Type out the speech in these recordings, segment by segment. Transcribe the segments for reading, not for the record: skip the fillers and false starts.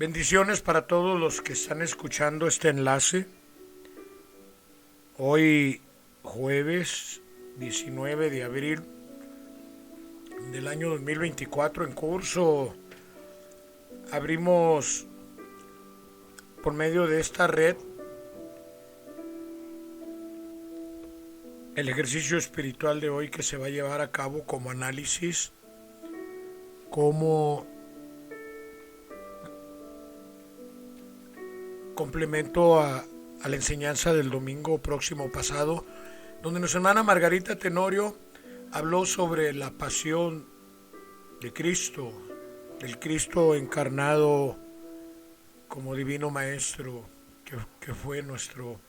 Bendiciones para todos los que están escuchando este enlace. Hoy jueves 19 de abril del año 2024 en curso abrimos por medio de esta red el ejercicio espiritual de hoy que se va a llevar a cabo como análisis, como complemento a la enseñanza del domingo próximo pasado, donde nuestra hermana Margarita Tenorio habló sobre la pasión de Cristo, del Cristo encarnado como divino maestro, que fue nuestro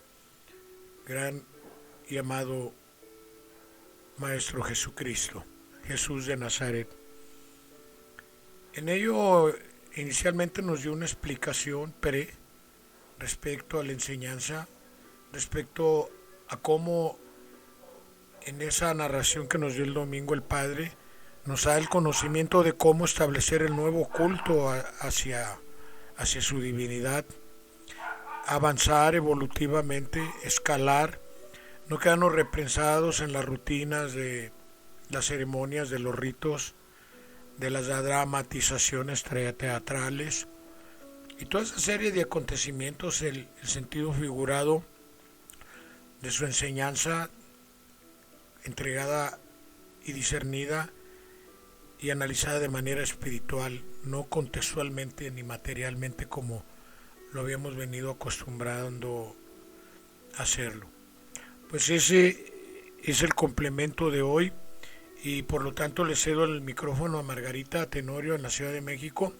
gran y amado Maestro Jesucristo, Jesús de Nazaret. En ello inicialmente nos dio una explicación respecto a la enseñanza, respecto a cómo en esa narración que nos dio el domingo el Padre nos da el conocimiento de cómo establecer el nuevo culto hacia su divinidad, avanzar evolutivamente, escalar, no quedarnos reprensados en las rutinas de las ceremonias, de los ritos, de las dramatizaciones teatrales y toda esa serie de acontecimientos, el sentido figurado de su enseñanza entregada y discernida y analizada de manera espiritual, no contextualmente ni materialmente como lo habíamos venido acostumbrando a hacerlo. Pues ese es el complemento de hoy y por lo tanto le cedo el micrófono a Margarita Tenorio en la Ciudad de México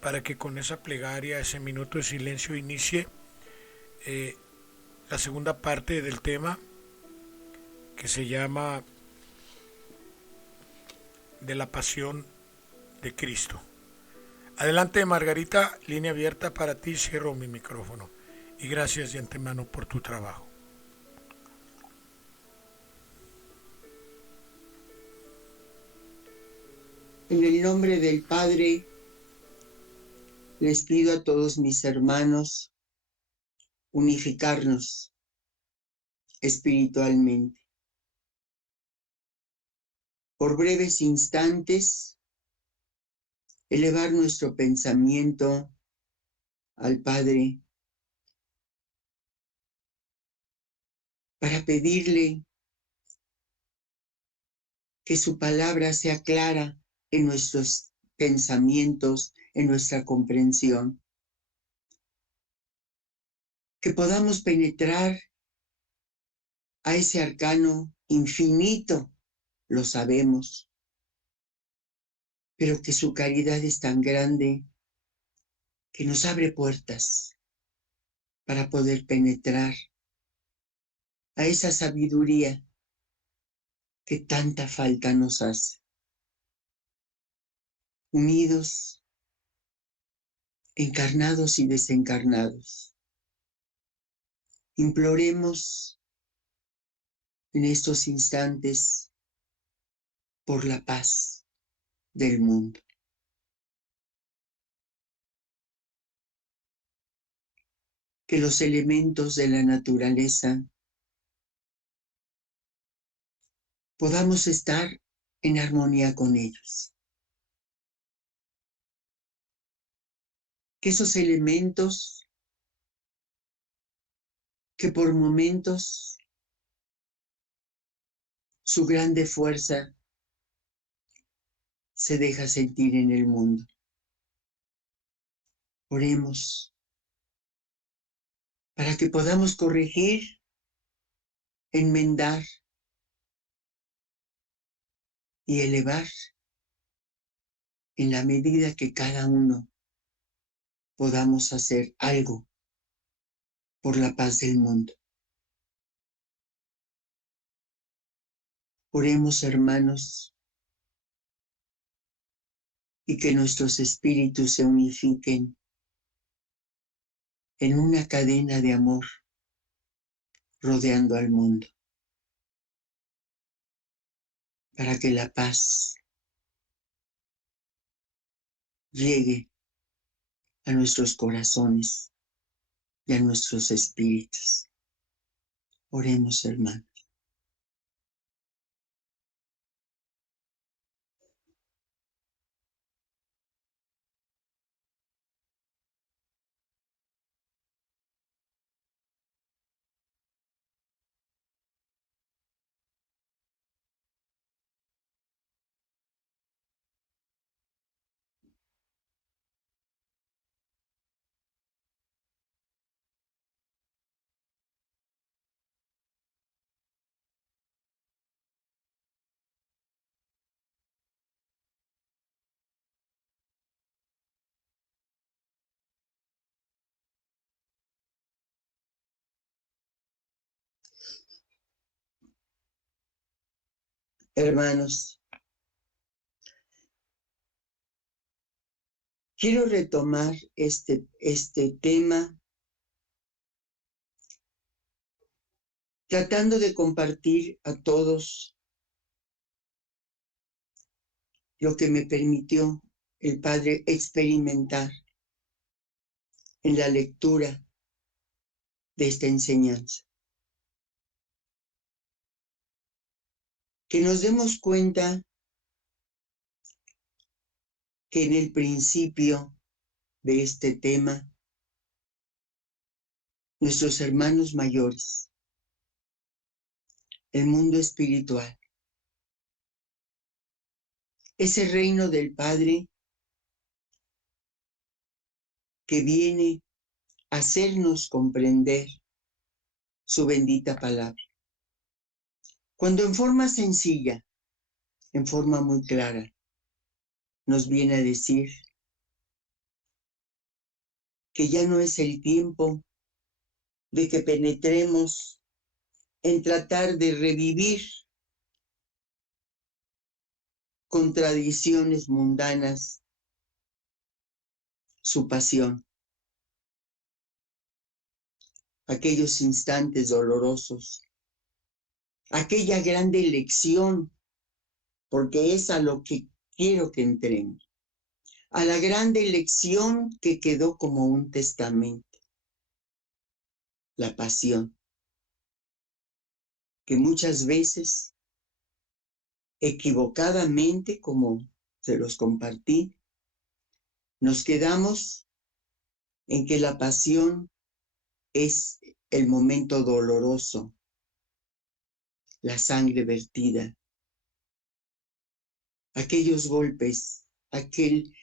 para que con esa plegaria, ese minuto de silencio inicie la segunda parte del tema que se llama de la pasión de Cristo. Adelante Margarita, línea abierta para ti, cierro mi micrófono y gracias de antemano por tu trabajo. En el nombre del Padre, les pido a todos mis hermanos unificarnos espiritualmente. Por breves instantes, elevar nuestro pensamiento al Padre para pedirle que su palabra sea clara en nuestros pensamientos, en nuestra comprensión, que podamos penetrar a ese arcano infinito, lo sabemos, pero que su caridad es tan grande que nos abre puertas para poder penetrar a esa sabiduría que tanta falta nos hace. Unidos, encarnados y desencarnados, imploremos en estos instantes por la paz del mundo. Que los elementos de la naturaleza podamos estar en armonía con ellos. Que esos elementos que por momentos su grande fuerza se deja sentir en el mundo. Oremos para que podamos corregir, enmendar y elevar en la medida que cada uno podamos hacer algo por la paz del mundo. Oremos, hermanos, y que nuestros espíritus se unifiquen en una cadena de amor rodeando al mundo, para que la paz llegue a nuestros corazones y a nuestros espíritus. Oremos, hermano. Hermanos, quiero retomar este tema tratando de compartir a todos lo que me permitió el Padre experimentar en la lectura de esta enseñanza. Que nos demos cuenta que en el principio de este tema, nuestros hermanos mayores, el mundo espiritual, ese reino del Padre que viene a hacernos comprender su bendita palabra. Cuando en forma sencilla, en forma muy clara, nos viene a decir que ya no es el tiempo de que penetremos en tratar de revivir con tradiciones mundanas su pasión, aquellos instantes dolorosos, aquella grande lección, porque es a lo que quiero que entremos, a la grande lección que quedó como un testamento, la pasión, que muchas veces, equivocadamente, como se los compartí, nos quedamos en que la pasión es el momento doloroso, la sangre vertida, aquellos golpes, aquel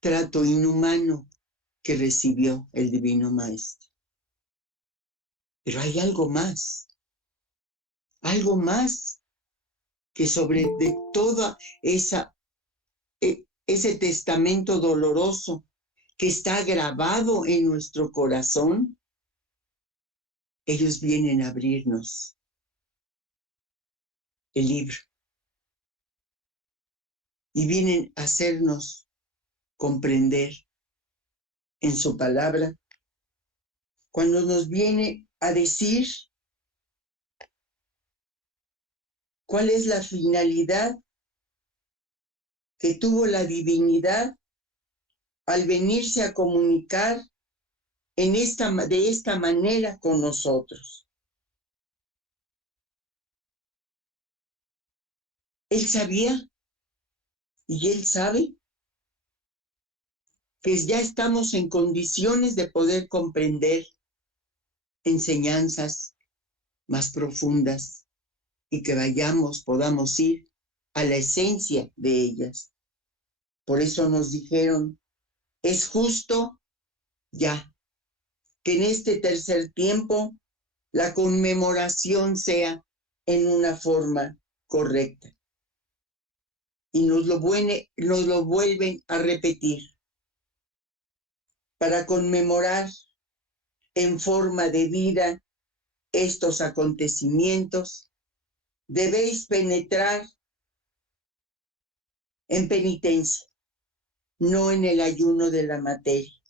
trato inhumano que recibió el Divino Maestro. Pero hay algo más que sobre de toda ese testamento doloroso que está grabado en nuestro corazón, ellos vienen a abrirnos el libro y vienen a hacernos comprender en su palabra, cuando nos viene a decir cuál es la finalidad que tuvo la divinidad al venirse a comunicar de esta manera con nosotros. Él sabía y él sabe que ya estamos en condiciones de poder comprender enseñanzas más profundas y que podamos ir a la esencia de ellas. Por eso nos dijeron, es justo ya que en este tercer tiempo la conmemoración sea en una forma correcta. Y nos lo vuelven a repetir. Para conmemorar en forma de vida estos acontecimientos, debéis penetrar en penitencia, no en el ayuno de la materia,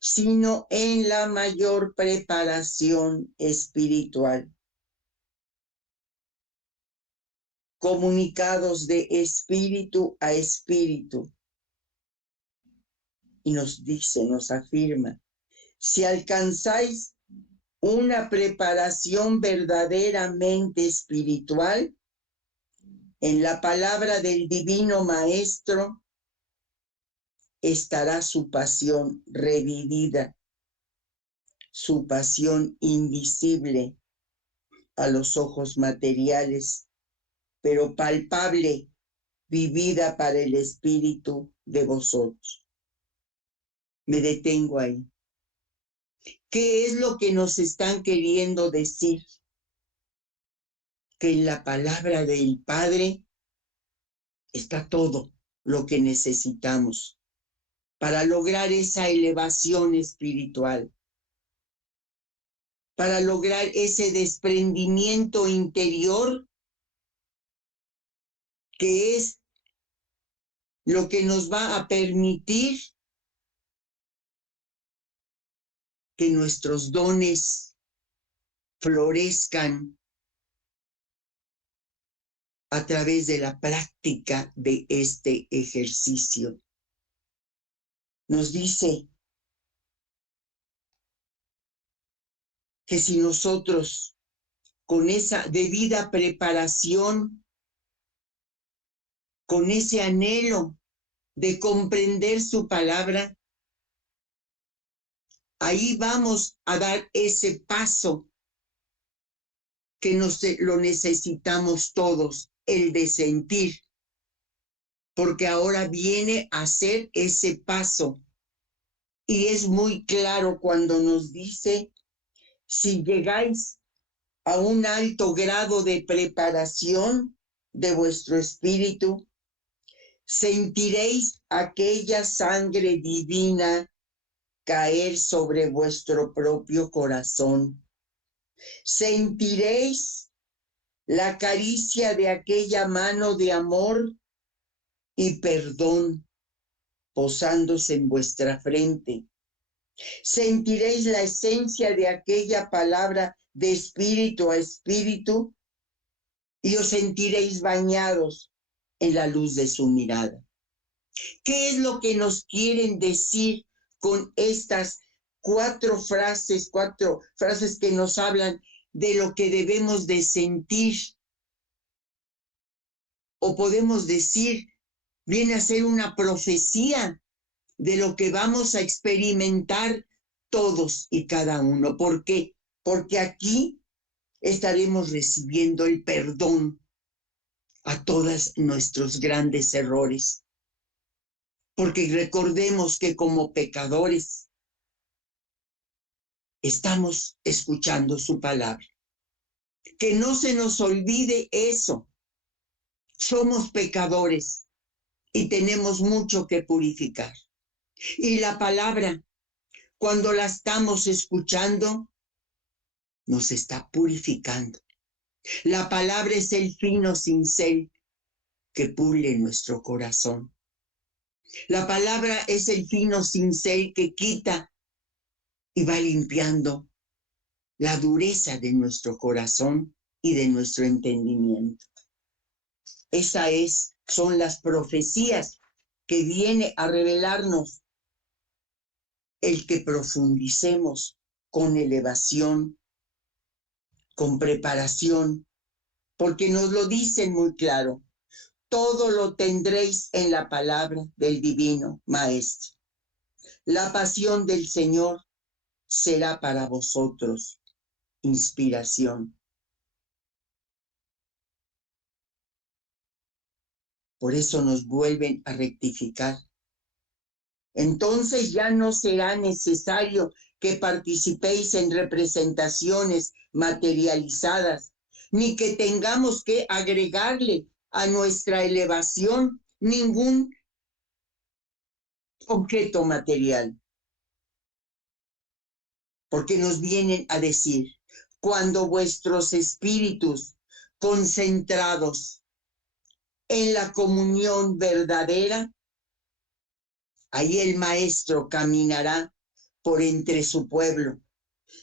sino en la mayor preparación espiritual. Comunicados de espíritu a espíritu, Y nos dice, nos afirma, si alcanzáis una preparación verdaderamente espiritual, en la palabra del Divino Maestro estará su pasión revivida, su pasión invisible a los ojos materiales, pero palpable, vivida para el espíritu de vosotros. Me detengo ahí. ¿Qué es lo que nos están queriendo decir? Que en la palabra del Padre está todo lo que necesitamos para lograr esa elevación espiritual, para lograr ese desprendimiento interior que es lo que nos va a permitir que nuestros dones florezcan a través de la práctica de este ejercicio. Nos dice que si nosotros con esa debida preparación, con ese anhelo de comprender su palabra, ahí vamos a dar ese paso que lo necesitamos todos, el de sentir, porque ahora viene a ser ese paso. Y es muy claro cuando nos dice, si llegáis a un alto grado de preparación de vuestro espíritu, sentiréis aquella sangre divina caer sobre vuestro propio corazón. Sentiréis la caricia de aquella mano de amor y perdón posándose en vuestra frente. Sentiréis la esencia de aquella palabra de espíritu a espíritu y os sentiréis bañados en la luz de su mirada. ¿Qué es lo que nos quieren decir con estas cuatro frases que nos hablan de lo que debemos de sentir? O podemos decir, viene a ser una profecía de lo que vamos a experimentar todos y cada uno. ¿Por qué? Porque aquí estaremos recibiendo el perdón a todos nuestros grandes errores. Porque recordemos que como pecadores estamos escuchando su palabra. Que no se nos olvide eso. Somos pecadores y tenemos mucho que purificar. Y la palabra, cuando la estamos escuchando, nos está purificando. La palabra es el fino cincel que pule nuestro corazón. La palabra es el fino cincel que quita y va limpiando la dureza de nuestro corazón y de nuestro entendimiento. Son las profecías que viene a revelarnos el que profundicemos con elevación, con preparación, porque nos lo dicen muy claro. Todo lo tendréis en la palabra del Divino Maestro. La pasión del Señor será para vosotros inspiración. Por eso nos vuelven a rectificar. Entonces ya no será necesario que participéis en representaciones materializadas, ni que tengamos que agregarle a nuestra elevación ningún objeto material. Porque nos vienen a decir, cuando vuestros espíritus concentrados en la comunión verdadera, ahí el Maestro caminará por entre su pueblo,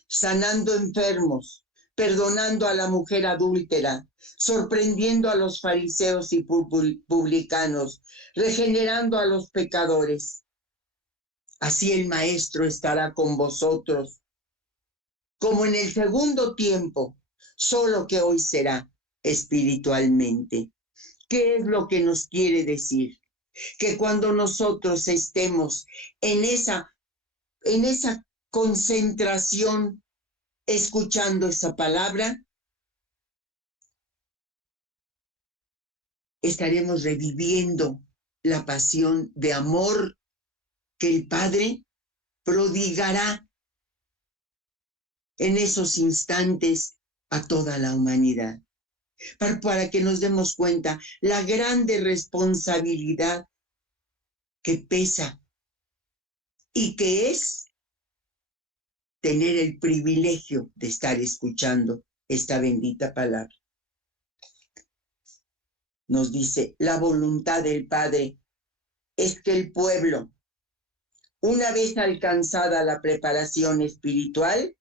sanando enfermos, perdonando a la mujer adúltera, sorprendiendo a los fariseos y publicanos, regenerando a los pecadores. Así el Maestro estará con vosotros, como en el segundo tiempo, solo que hoy será espiritualmente. ¿Qué es lo que nos quiere decir? Que cuando nosotros estemos en esa concentración, escuchando esa palabra, estaremos reviviendo la pasión de amor que el Padre prodigará en esos instantes a toda la humanidad, para que nos demos cuenta la grande responsabilidad que pesa y que es tener el privilegio de estar escuchando esta bendita palabra. Nos dice, la voluntad del Padre es que el pueblo, una vez alcanzada la preparación espiritual,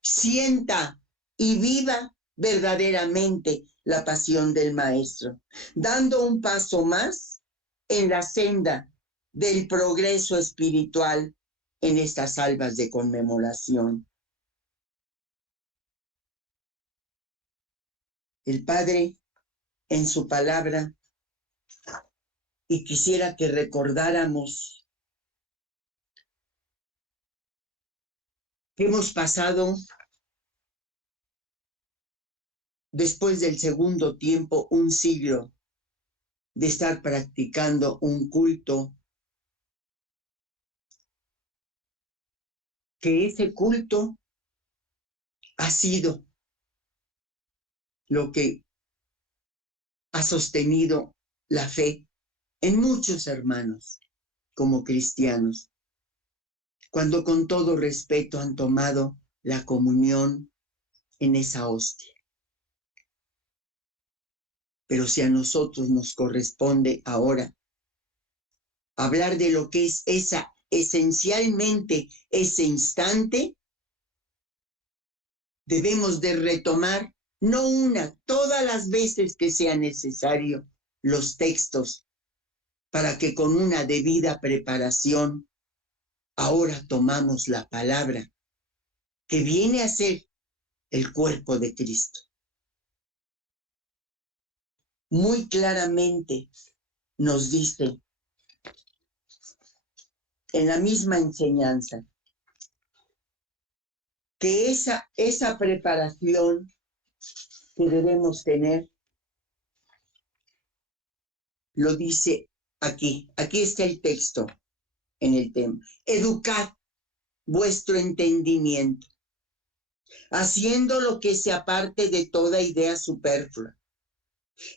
sienta y viva verdaderamente la pasión del Maestro, dando un paso más en la senda del progreso espiritual en estas albas de conmemoración. El Padre, en su palabra, y quisiera que recordáramos que hemos pasado, después del segundo tiempo, un siglo de estar practicando un culto, que ese culto ha sido lo que ha sostenido la fe en muchos hermanos como cristianos, cuando con todo respeto han tomado la comunión en esa hostia. Pero si a nosotros nos corresponde ahora hablar de lo que es esencialmente ese instante, debemos de retomar, no una, todas las veces que sea necesario, los textos, para que con una debida preparación, ahora tomamos la palabra, que viene a ser el cuerpo de Cristo. Muy claramente nos dice en la misma enseñanza que esa preparación que debemos tener, lo dice aquí está el texto en el tema. Educad vuestro entendimiento, haciendo lo que se aparte de toda idea superflua,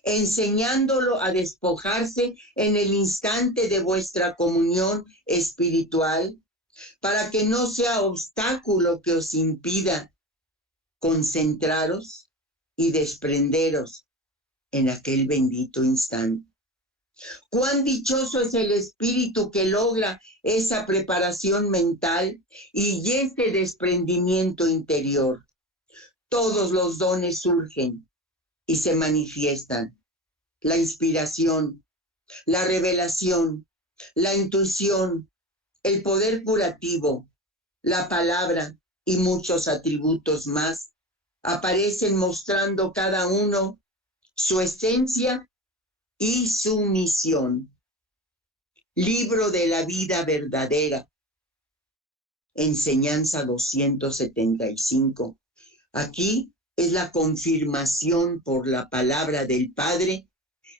enseñándolo a despojarse en el instante de vuestra comunión espiritual, para que no sea obstáculo que os impida concentraros y desprenderos en aquel bendito instante. Cuán dichoso es el espíritu que logra esa preparación mental y ese desprendimiento interior. Todos los dones surgen y se manifiestan. La inspiración, la revelación, la intuición, el poder curativo, la palabra y muchos atributos más aparecen mostrando cada uno su esencia y su misión. Libro de la vida verdadera. Enseñanza 275. Aquí es la confirmación por la palabra del Padre,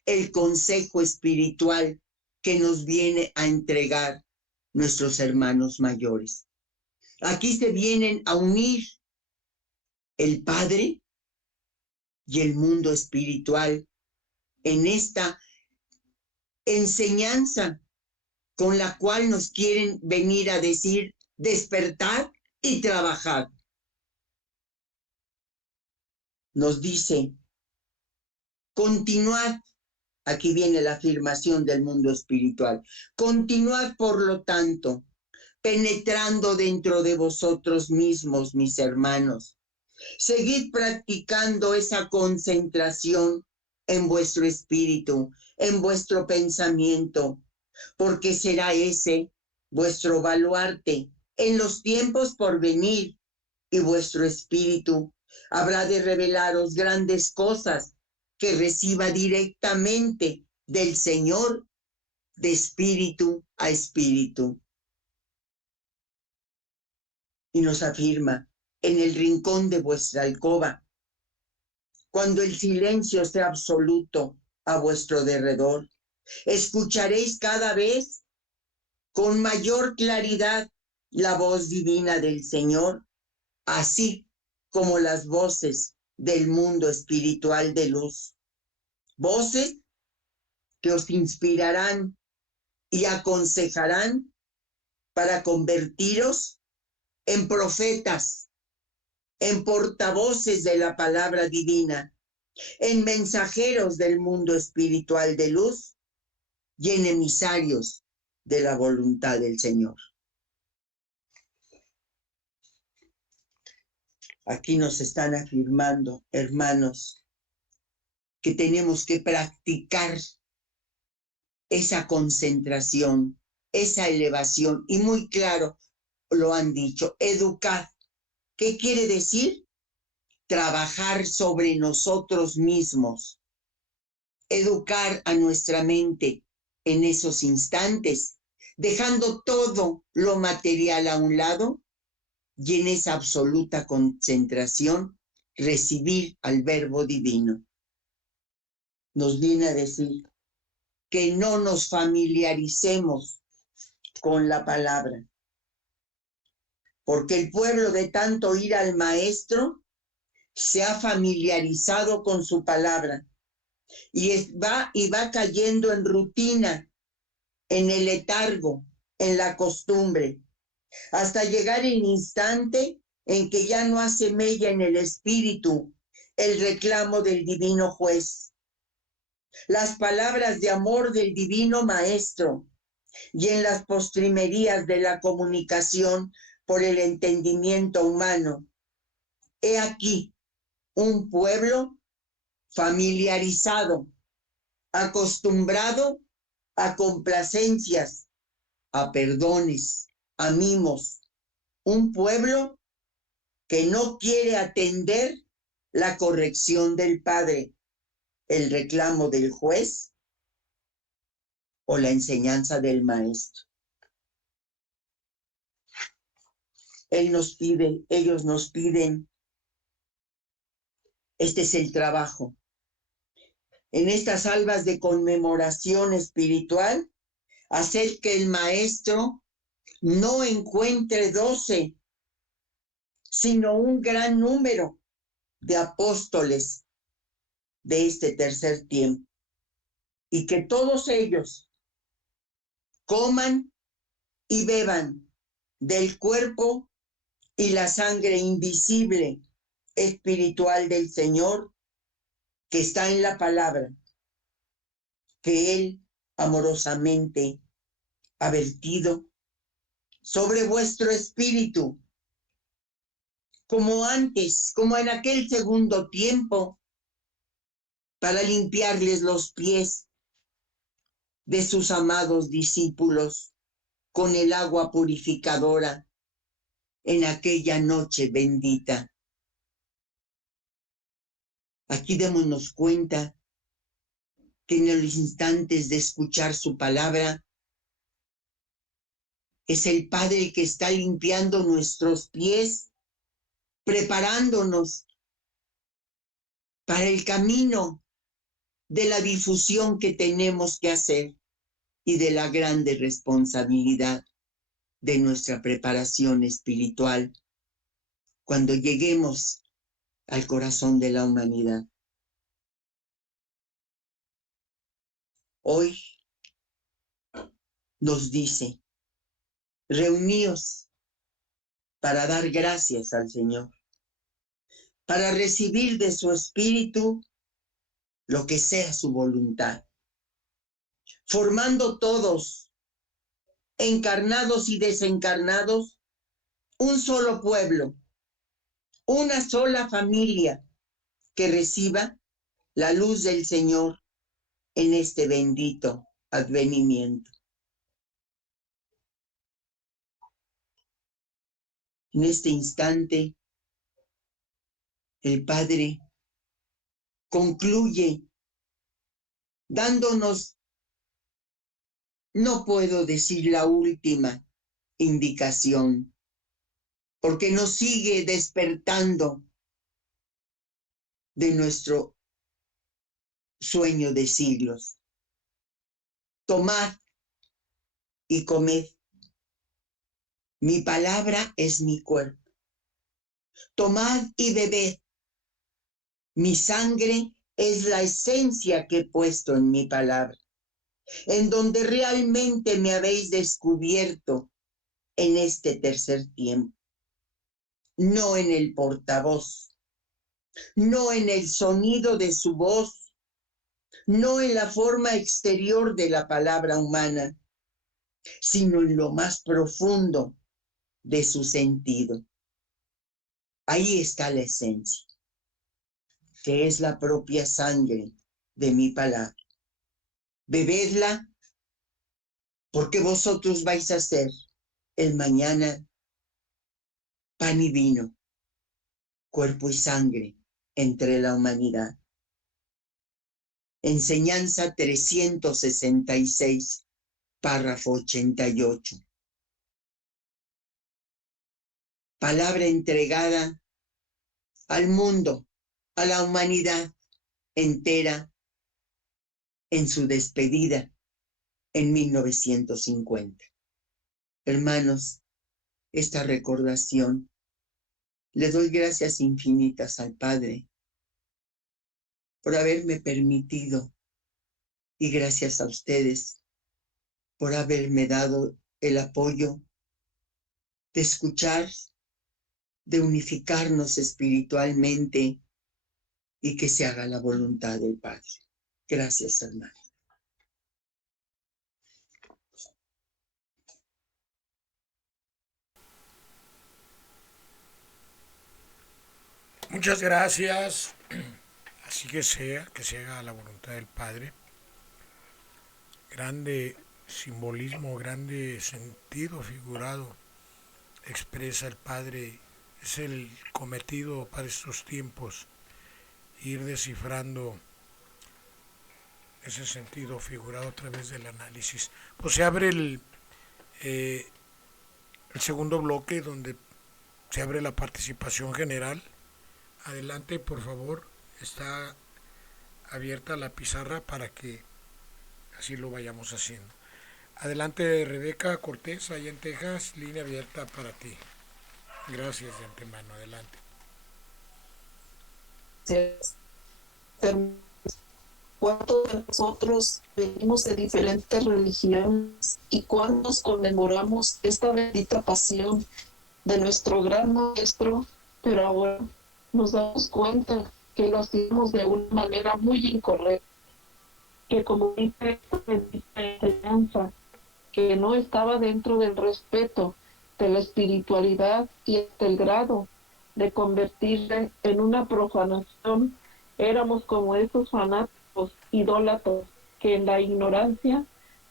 el consejo espiritual que nos viene a entregar nuestros hermanos mayores. Aquí se vienen a unir el Padre y el mundo espiritual en esta enseñanza con la cual nos quieren venir a decir despertar y trabajar. Nos dice, continuad, aquí viene la afirmación del mundo espiritual, continuad por lo tanto, penetrando dentro de vosotros mismos, mis hermanos. Seguid practicando esa concentración en vuestro espíritu, en vuestro pensamiento, porque será ese vuestro baluarte en los tiempos por venir, y vuestro espíritu habrá de revelaros grandes cosas que reciba directamente del Señor de espíritu a espíritu. Y nos afirma, en el rincón de vuestra alcoba, cuando el silencio sea absoluto a vuestro derredor, escucharéis cada vez con mayor claridad la voz divina del Señor, así como las voces del mundo espiritual de luz. Voces que os inspirarán y aconsejarán para convertiros en profetas, en portavoces de la palabra divina, en mensajeros del mundo espiritual de luz y en emisarios de la voluntad del Señor. Aquí nos están afirmando, hermanos, que tenemos que practicar esa concentración, esa elevación, y muy claro lo han dicho, educar. ¿Qué quiere decir? Trabajar sobre nosotros mismos, educar a nuestra mente en esos instantes, dejando todo lo material a un lado y en esa absoluta concentración recibir al Verbo Divino. Nos viene a decir que no nos familiaricemos con la palabra, porque el pueblo de tanto ir al Maestro se ha familiarizado con su palabra y va cayendo en rutina, en el letargo, en la costumbre, hasta llegar el instante en que ya no hace mella en el espíritu el reclamo del divino juez, las palabras de amor del divino maestro, y en las postrimerías de la comunicación por el entendimiento humano. He aquí un pueblo familiarizado, acostumbrado a complacencias, a perdones, a mimos. Un pueblo que no quiere atender la corrección del Padre, el reclamo del juez o la enseñanza del Maestro. Ellos nos piden, este es el trabajo. En estas albas de conmemoración espiritual, hacer que el Maestro no encuentre 12, sino un gran número de apóstoles de este tercer tiempo, y que todos ellos coman y beban del cuerpo y la sangre invisible espiritual del Señor que está en la palabra, que Él amorosamente ha vertido sobre vuestro espíritu, como antes, como en aquel segundo tiempo, para limpiarles los pies de sus amados discípulos con el agua purificadora en aquella noche bendita. Aquí démonos cuenta que en los instantes de escuchar su palabra, es el Padre el que está limpiando nuestros pies, preparándonos para el camino de la difusión que tenemos que hacer y de la grande responsabilidad de nuestra preparación espiritual cuando lleguemos al corazón de la humanidad. Hoy nos dice, reuníos para dar gracias al Señor, para recibir de su espíritu lo que sea su voluntad, formando todos, encarnados y desencarnados, un solo pueblo, una sola familia que reciba la luz del Señor en este bendito advenimiento. En este instante, el Padre concluye dándonos, no puedo decir la última indicación, porque nos sigue despertando de nuestro sueño de siglos. Tomad y comed. Mi palabra es mi cuerpo. Tomad y bebed. Mi sangre es la esencia que he puesto en mi palabra, en donde realmente me habéis descubierto en este tercer tiempo. No en el portavoz, no en el sonido de su voz, no en la forma exterior de la palabra humana, sino en lo más profundo de su sentido. Ahí está la esencia, que es la propia sangre de mi palabra. Bebedla, porque vosotros vais a ser el mañana pan y vino, cuerpo y sangre entre la humanidad. Enseñanza 366, párrafo 88. Palabra entregada al mundo, a la humanidad entera en su despedida en 1950. Hermanos, esta recordación, le doy gracias infinitas al Padre por haberme permitido, y gracias a ustedes por haberme dado el apoyo de escuchar, de unificarnos espiritualmente y que se haga la voluntad del Padre. Gracias, hermano. Muchas gracias. Así que se haga la voluntad del Padre. Grande simbolismo, grande sentido figurado expresa el Padre. Es el cometido para estos tiempos, ir descifrando ese sentido figurado a través del análisis. Pues se abre el segundo bloque, donde se abre la participación general. Adelante, por favor. Está abierta la pizarra para que así lo vayamos haciendo. Adelante, Rebeca Cortés, allá en Texas, línea abierta para ti. Gracias de antemano, adelante. ¿Cuántos de nosotros venimos de diferentes religiones y cuántos conmemoramos esta bendita pasión de nuestro gran maestro? Pero ahora nos damos cuenta que lo hacemos de una manera muy incorrecta, que como dice esta bendita enseñanza, que no estaba dentro del respeto de la espiritualidad y hasta el grado de convertirse en una profanación. Éramos como esos fanáticos idólatras que en la ignorancia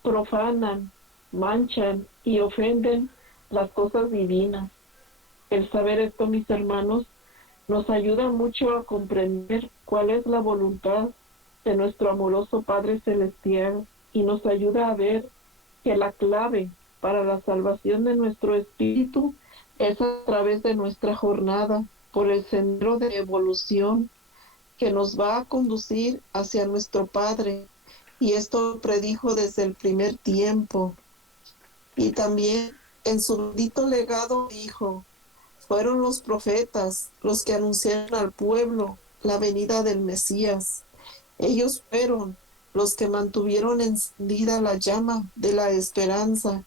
profanan, manchan y ofenden las cosas divinas. El saber esto, mis hermanos, nos ayuda mucho a comprender cuál es la voluntad de nuestro amoroso Padre Celestial y nos ayuda a ver que la clave para la salvación de nuestro espíritu es a través de nuestra jornada por el sendero de evolución que nos va a conducir hacia nuestro Padre. Y esto lo predijo desde el primer tiempo. Y también en su bendito legado dijo, fueron los profetas los que anunciaron al pueblo la venida del Mesías. Ellos fueron los que mantuvieron encendida la llama de la esperanza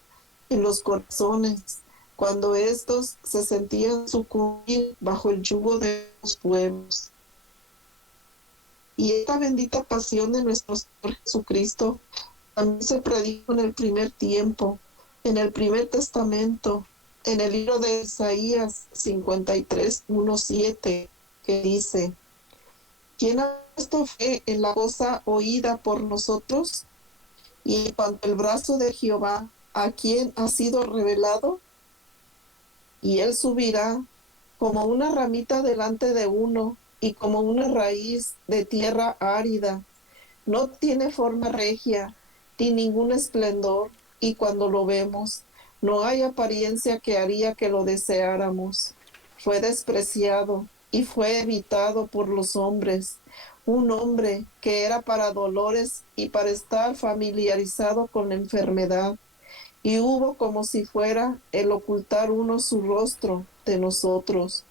en los corazones, cuando éstos se sentían sucumbir bajo el yugo de los pueblos. Y esta bendita pasión de nuestro Señor Jesucristo también se predijo en el primer tiempo, en el primer testamento, en el libro de Isaías 53, 1-7, que dice, ¿quién ha puesto fe en la cosa oída por nosotros? Y en cuanto al brazo de Jehová, ¿a quién ha sido revelado? y él subirá como una ramita delante de uno y como una raíz de tierra árida. No tiene forma regia ni ningún esplendor, y cuando lo vemos, no hay apariencia que haría que lo deseáramos. Fue despreciado y fue evitado por los hombres, un hombre que era para dolores y para estar familiarizado con la enfermedad, y hubo como si fuera el ocultar uno su rostro de nosotros.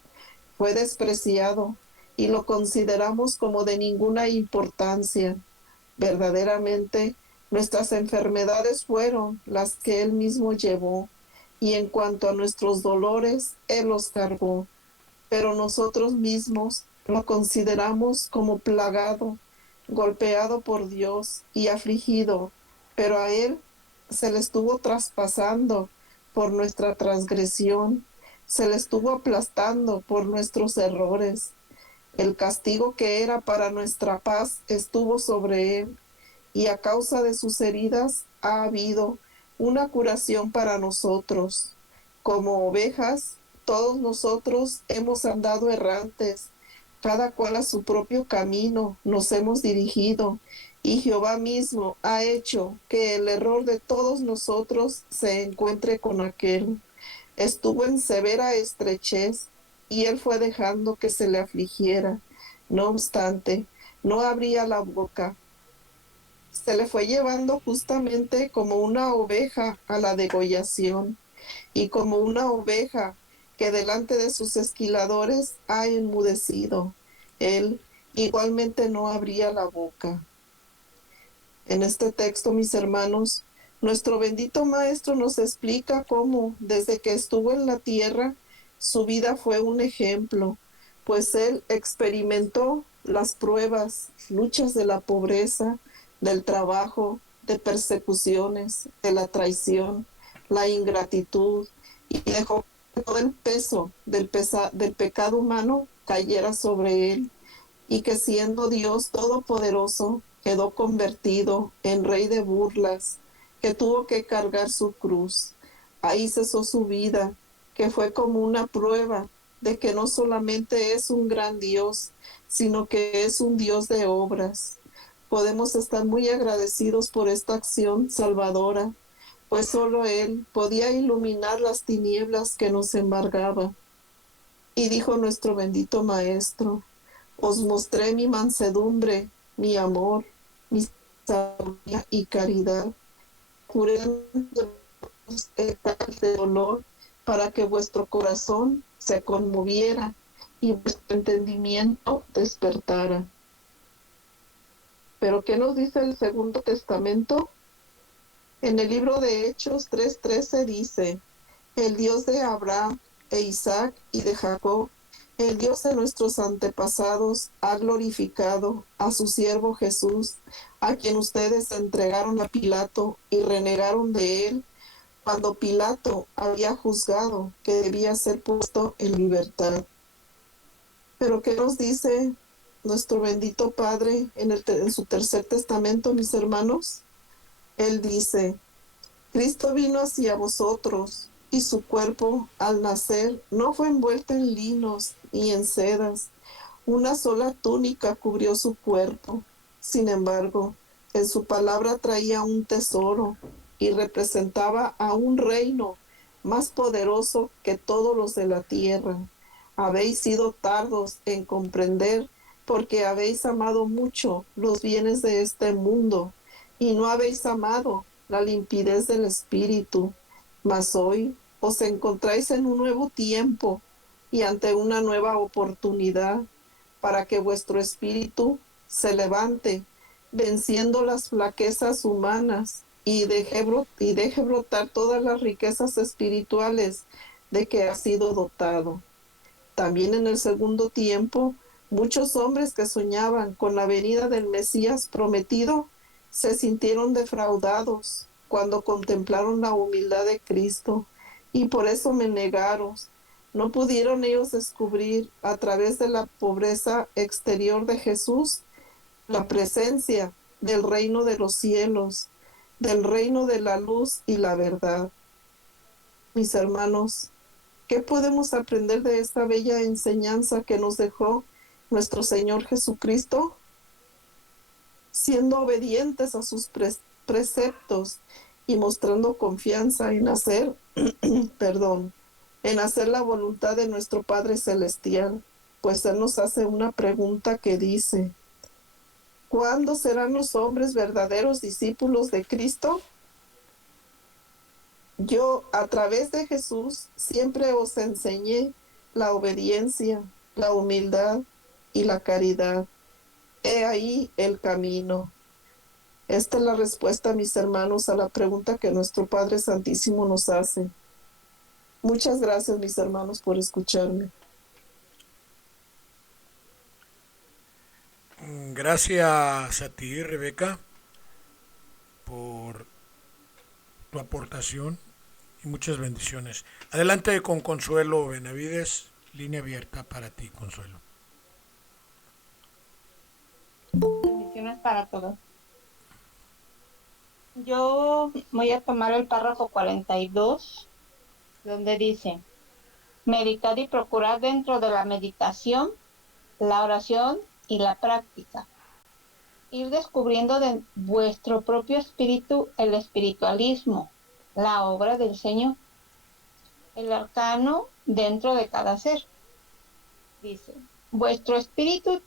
Fue despreciado y lo consideramos como de ninguna importancia. Verdaderamente, nuestras enfermedades fueron las que Él mismo llevó, y en cuanto a nuestros dolores, Él los cargó. Pero nosotros mismos lo consideramos como plagado, golpeado por Dios y afligido, pero a Él se le estuvo traspasando por nuestra transgresión, se le estuvo aplastando por nuestros errores. El castigo que era para nuestra paz estuvo sobre Él, y a causa de sus heridas ha habido una curación para nosotros. Como ovejas, todos nosotros hemos andado errantes, cada cual a su propio camino nos hemos dirigido, y Jehová mismo ha hecho que el error de todos nosotros se encuentre con aquel. Estuvo en severa estrechez, y él fue dejando que se le afligiera. No obstante, no abría la boca. Se le fue llevando justamente como una oveja a la degollación, y como una oveja que delante de sus esquiladores ha enmudecido, él igualmente no abría la boca. En este texto, mis hermanos, nuestro bendito Maestro nos explica cómo, desde que estuvo en la tierra, su vida fue un ejemplo, pues él experimentó las pruebas, luchas de la pobreza, del trabajo, de persecuciones, de la traición, la ingratitud, y dejó que todo el peso del pecado humano cayera sobre él, y que siendo Dios todopoderoso, quedó convertido en rey de burlas, que tuvo que cargar su cruz. Ahí cesó su vida, que fue como una prueba de que no solamente es un gran Dios, sino que es un Dios de obras. Podemos estar muy agradecidos por esta acción salvadora, pues solo Él podía iluminar las tinieblas que nos embargaban. Y dijo nuestro bendito Maestro: os mostré mi mansedumbre, mi amor, mi sabiduría y caridad. Curé de dolor para que vuestro corazón se conmoviera y vuestro entendimiento despertara. Pero ¿qué nos dice el Segundo Testamento? En el libro de Hechos 3:13 dice: el Dios de Abraham e Isaac y de Jacob, el Dios de nuestros antepasados, ha glorificado a su siervo Jesús, a quien ustedes entregaron a Pilato y renegaron de él cuando Pilato había juzgado que debía ser puesto en libertad. Pero ¿qué nos dice nuestro bendito Padre en su tercer testamento, mis hermanos? Él dice: Cristo vino hacia vosotros, y su cuerpo al nacer no fue envuelto en linos ni en sedas. Una sola túnica cubrió su cuerpo. Sin embargo, en su palabra traía un tesoro y representaba a un reino más poderoso que todos los de la tierra. Habéis sido tardos en comprender, porque habéis amado mucho los bienes de este mundo y no habéis amado la limpidez del espíritu. Mas hoy os encontráis en un nuevo tiempo y ante una nueva oportunidad, para que vuestro espíritu se levante, venciendo las flaquezas humanas, y deje brotar todas las riquezas espirituales de que ha sido dotado. También en el segundo tiempo, muchos hombres que soñaban con la venida del Mesías prometido se sintieron defraudados cuando contemplaron la humildad de Cristo, y por eso me negaron. No pudieron ellos descubrir a través de la pobreza exterior de Jesús la presencia del reino de los cielos, del reino de la luz y la verdad. Mis hermanos, ¿Qué podemos aprender de esta bella enseñanza que nos dejó nuestro Señor Jesucristo? Siendo obedientes a sus preceptos y mostrando confianza en hacer, perdón, en hacer la voluntad de nuestro Padre Celestial, pues Él nos hace una pregunta que dice, ¿cuándo serán los hombres verdaderos discípulos de Cristo? Yo, a través de Jesús, siempre os enseñé la obediencia, la humildad y la caridad. He ahí el camino. Esta es la respuesta, mis hermanos, a la pregunta que nuestro Padre Santísimo nos hace. Muchas gracias, mis hermanos, por escucharme. Gracias a ti, Rebeca, por tu aportación y muchas bendiciones. Adelante con Consuelo Benavides, línea abierta para ti, Consuelo. Bendiciones para todos. Yo voy a tomar el párrafo 42, donde dice, meditad y procurad dentro de la meditación, la oración y la práctica. Ir descubriendo de vuestro propio espíritu el espiritualismo, la obra del Señor, el arcano dentro de cada ser. Dice, vuestro espíritu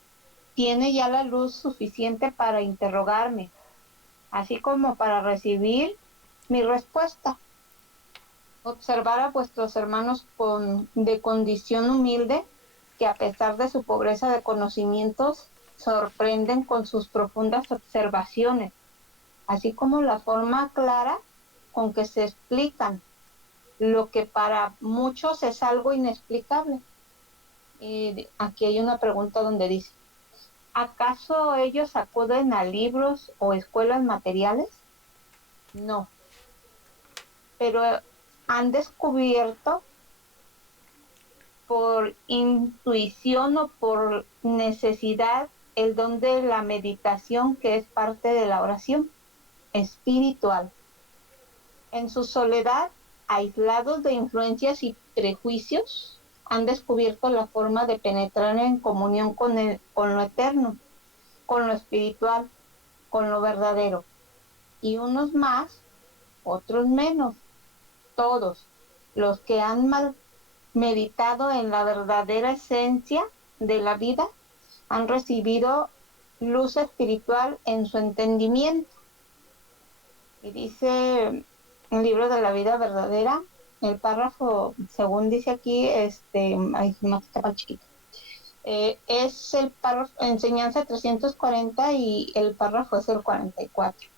tiene ya la luz suficiente para interrogarme, así como para recibir mi respuesta. Observar a vuestros hermanos de condición humilde, que a pesar de su pobreza de conocimientos, sorprenden con sus profundas observaciones, así como la forma clara con que se explican lo que para muchos es algo inexplicable. Y aquí hay una pregunta donde dice, ¿acaso ellos acuden a libros o escuelas materiales? No. Pero han descubierto por intuición o por necesidad el don de la meditación, que es parte de la oración espiritual. En su soledad, aislados de influencias y prejuicios, han descubierto la forma de penetrar en comunión con lo eterno, con lo espiritual, con lo verdadero. Y unos más, otros menos, todos los que han meditado en la verdadera esencia de la vida han recibido luz espiritual en su entendimiento. Y dice el libro de la vida verdadera, el párrafo, según dice aquí, ay, más estaba chiquito. Es el párrafo, enseñanza 340 y el párrafo es el 44.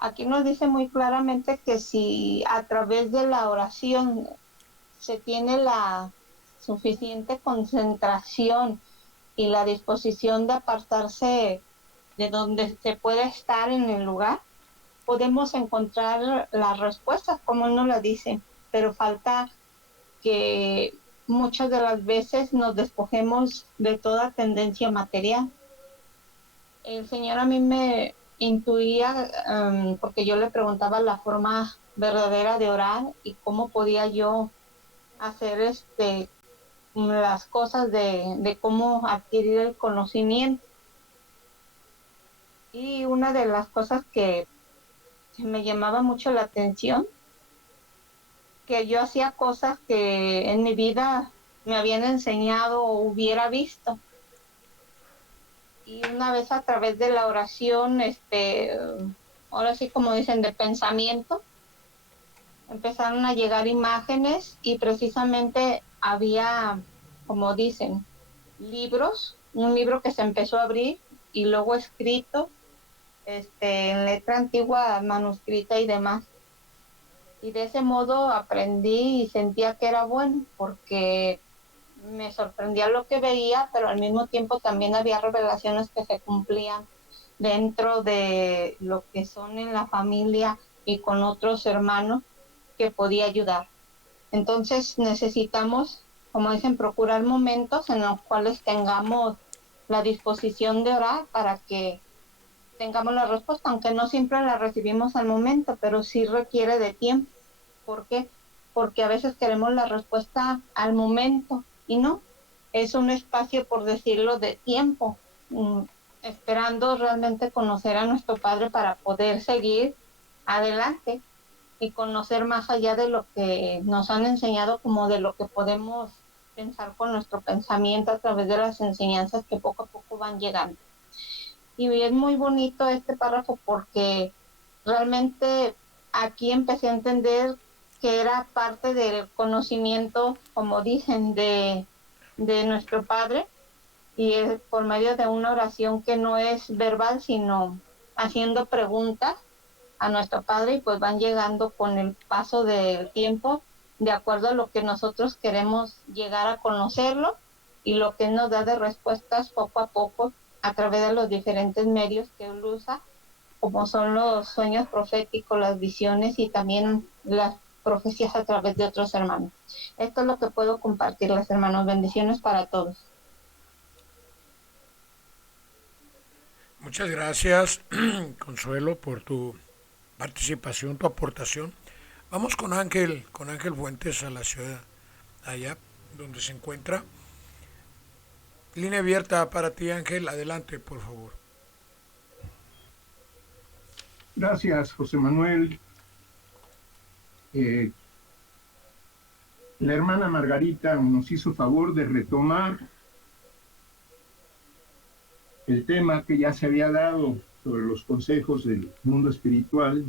Aquí nos dice muy claramente que si a través de la oración se tiene la suficiente concentración y la disposición de apartarse de donde se puede estar en el lugar, podemos encontrar las respuestas, como uno la dice, pero falta que muchas de las veces nos despojemos de toda tendencia material. El Señor a mí me intuía, porque yo le preguntaba la forma verdadera de orar y cómo podía yo hacer las cosas de cómo adquirir el conocimiento. Y una de las cosas que me llamaba mucho la atención, que yo hacía cosas que en mi vida me habían enseñado o hubiera visto. Y una vez a través de la oración, ahora sí como dicen, de pensamiento, empezaron a llegar imágenes y precisamente había, como dicen, libros, un libro que se empezó a abrir y luego escrito, en letra antigua, manuscrita y demás. Y de ese modo aprendí y sentía que era bueno, porque me sorprendía lo que veía, pero al mismo tiempo también había revelaciones que se cumplían dentro de lo que son en la familia y con otros hermanos que podía ayudar. Entonces necesitamos, como dicen, procurar momentos en los cuales tengamos la disposición de orar para que tengamos la respuesta, aunque no siempre la recibimos al momento, pero sí requiere de tiempo. ¿Por qué? porque a veces queremos la respuesta al momento y no, es un espacio, por decirlo, de tiempo, esperando realmente conocer a nuestro Padre para poder seguir adelante y conocer más allá de lo que nos han enseñado, como de lo que podemos pensar con nuestro pensamiento a través de las enseñanzas que poco a poco van llegando. Y es muy bonito este párrafo porque realmente aquí empecé a entender que era parte del conocimiento, como dicen, de nuestro Padre, y es por medio de una oración que no es verbal, sino haciendo preguntas a nuestro Padre, y pues van llegando con el paso del tiempo de acuerdo a lo que nosotros queremos llegar a conocerlo y lo que nos da de respuestas poco a poco a través de los diferentes medios que él usa, como son los sueños proféticos, las visiones y también las profecías a través de otros hermanos. Esto es lo que puedo compartirles, hermanos. Bendiciones para todos. Muchas gracias, Consuelo, por tu participación, tu aportación. Vamos con Ángel Fuentes a la ciudad, allá donde se encuentra. Línea abierta para ti, Ángel. Adelante, por favor. Gracias, José Manuel. La hermana Margarita nos hizo favor de retomar el tema que ya se había dado sobre los consejos del mundo espiritual,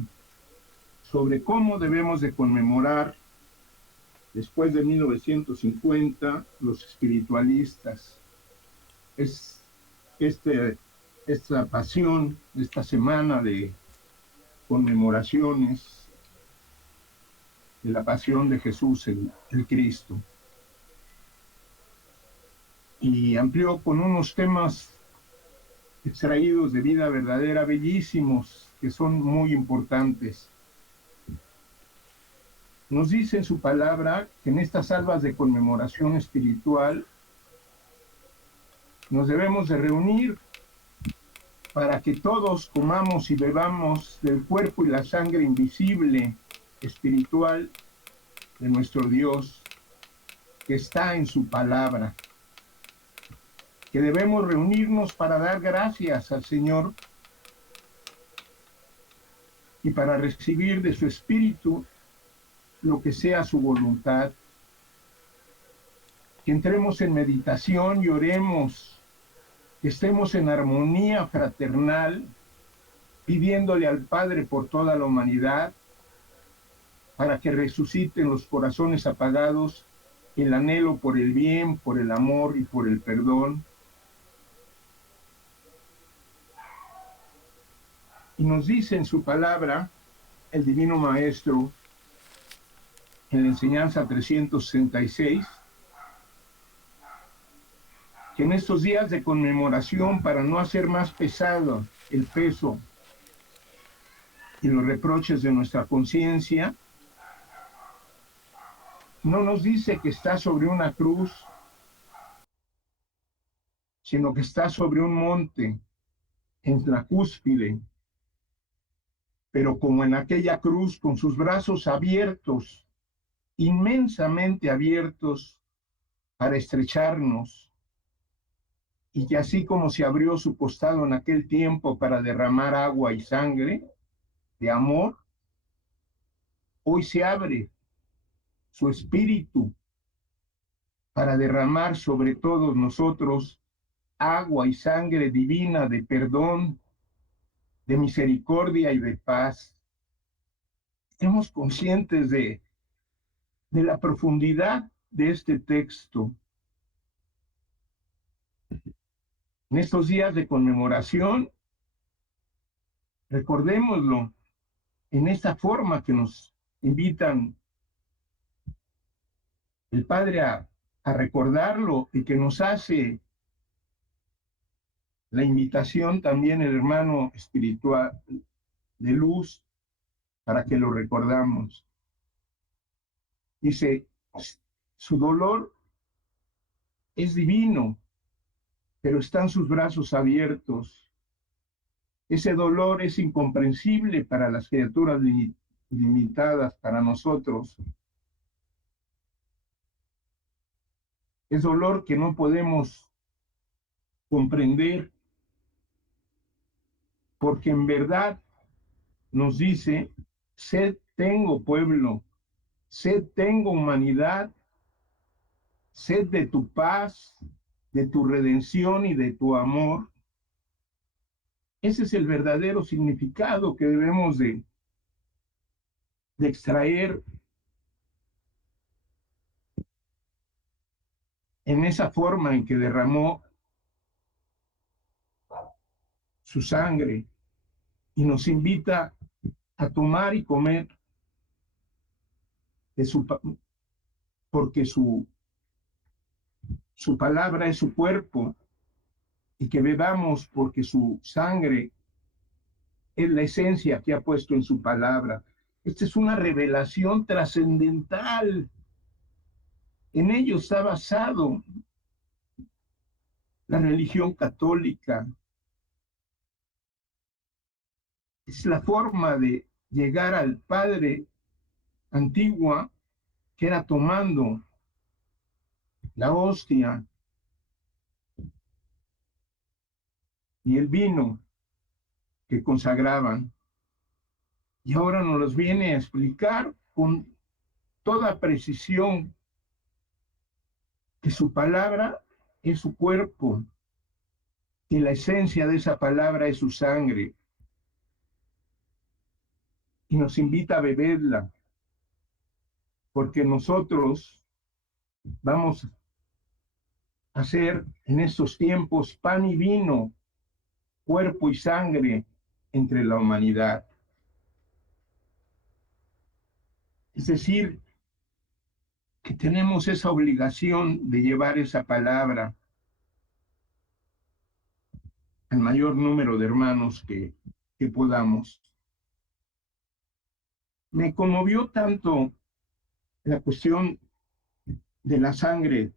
sobre cómo debemos de conmemorar después de 1950 los espiritualistas. Es esta pasión, esta semana de conmemoraciones de la pasión de Jesús, el Cristo. Y amplió con unos temas extraídos de Vida Verdadera, bellísimos, que son muy importantes. Nos dice en su palabra que en estas salvas de conmemoración espiritual nos debemos de reunir para que todos comamos y bebamos del cuerpo y la sangre invisible, espiritual, de nuestro Dios, que está en su palabra. Que debemos reunirnos para dar gracias al Señor y para recibir de su Espíritu lo que sea su voluntad. Que entremos en meditación y oremos, que estemos en armonía fraternal, pidiéndole al Padre por toda la humanidad, para que resuciten los corazones apagados, el anhelo por el bien, por el amor y por el perdón. Y nos dice en su palabra el Divino Maestro, en la enseñanza 366, que en estos días de conmemoración, para no hacer más pesado el peso y los reproches de nuestra conciencia, no nos dice que está sobre una cruz, sino que está sobre un monte, en la cúspide, pero como en aquella cruz, con sus brazos abiertos, inmensamente abiertos, para estrecharnos, y que así como se abrió su costado en aquel tiempo para derramar agua y sangre de amor, hoy se abre su espíritu para derramar sobre todos nosotros agua y sangre divina de perdón, de misericordia y de paz. Estemos conscientes de la profundidad de este texto. En estos días de conmemoración, recordémoslo en esta forma que nos invitan el Padre a recordarlo, y que nos hace la invitación también el hermano espiritual de luz, para que lo recordamos. Dice, su dolor es divino, pero están sus brazos abiertos. Ese dolor es incomprensible para las criaturas limitadas, para nosotros, Es dolor que no podemos comprender, porque en verdad nos dice, sed tengo pueblo, sed tengo humanidad, sed de tu paz, de tu redención y de tu amor. Ese es el verdadero significado que debemos de extraer en esa forma en que derramó su sangre y nos invita a tomar y comer de porque su palabra es su cuerpo, y que bebamos porque su sangre es la esencia que ha puesto en su palabra. Esta es una revelación trascendental. En ello está basado la religión católica. Es la forma de llegar al Padre antigua, que era tomando la hostia y el vino que consagraban. Y ahora nos los viene a explicar con toda precisión que su palabra es su cuerpo y la esencia de esa palabra es su sangre. Y nos invita a beberla, porque nosotros vamos a hacer en estos tiempos pan y vino, cuerpo y sangre entre la humanidad. Es decir, que tenemos esa obligación de llevar esa palabra al mayor número de hermanos que podamos. Me conmovió tanto la cuestión de la sangre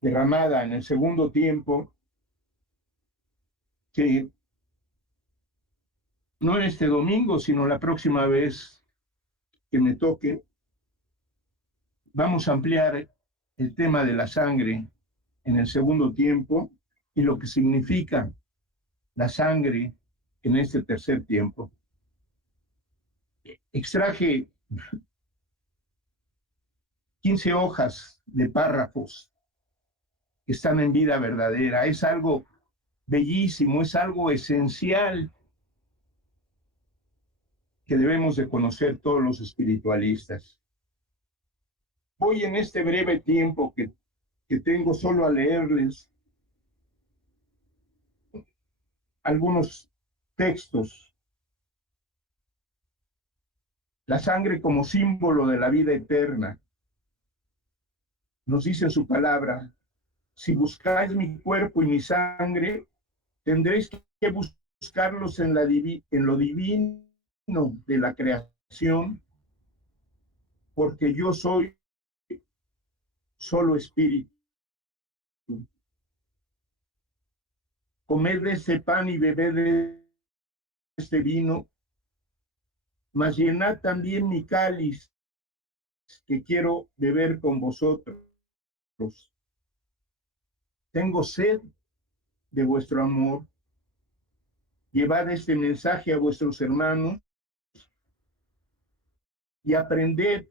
derramada en el segundo tiempo, que no este domingo, sino la próxima vez que me toque, vamos a ampliar el tema de la sangre en el segundo tiempo y lo que significa la sangre en este tercer tiempo. Extraje 15 hojas de párrafos que están en Vida Verdadera. Es algo bellísimo, es algo esencial que debemos de conocer todos los espiritualistas. Voy en este breve tiempo que tengo solo a leerles algunos textos. La sangre como símbolo de la vida eterna. Nos dice en su palabra, si buscáis mi cuerpo y mi sangre, tendréis que buscarlos en lo divino de la creación, porque yo soy solo espíritu. Comed de este pan y bebed de este vino, mas llenad también mi cáliz, que quiero beber con vosotros. Tengo sed de vuestro amor. Llevad este mensaje a vuestros hermanos y aprended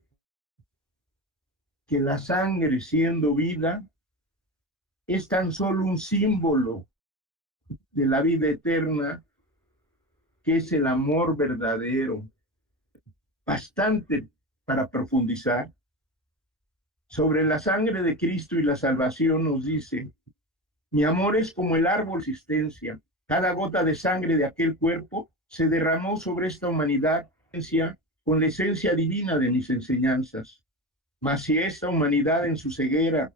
que la sangre, siendo vida, es tan solo un símbolo de la vida eterna, que es el amor verdadero. Bastante para profundizar. Sobre la sangre de Cristo y la salvación nos dice, mi amor es como el árbol de existencia. Cada gota de sangre de aquel cuerpo se derramó sobre esta humanidad con la esencia divina de mis enseñanzas. Mas si esta humanidad en su ceguera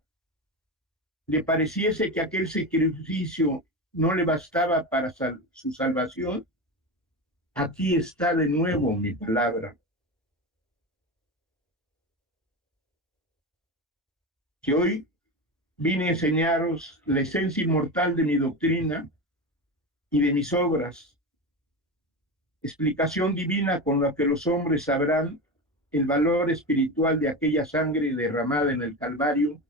le pareciese que aquel sacrificio no le bastaba para su salvación, aquí está de nuevo mi palabra. Que hoy vine a enseñaros la esencia inmortal de mi doctrina y de mis obras, explicación divina con la que los hombres sabrán el valor espiritual de aquella sangre derramada en el Calvario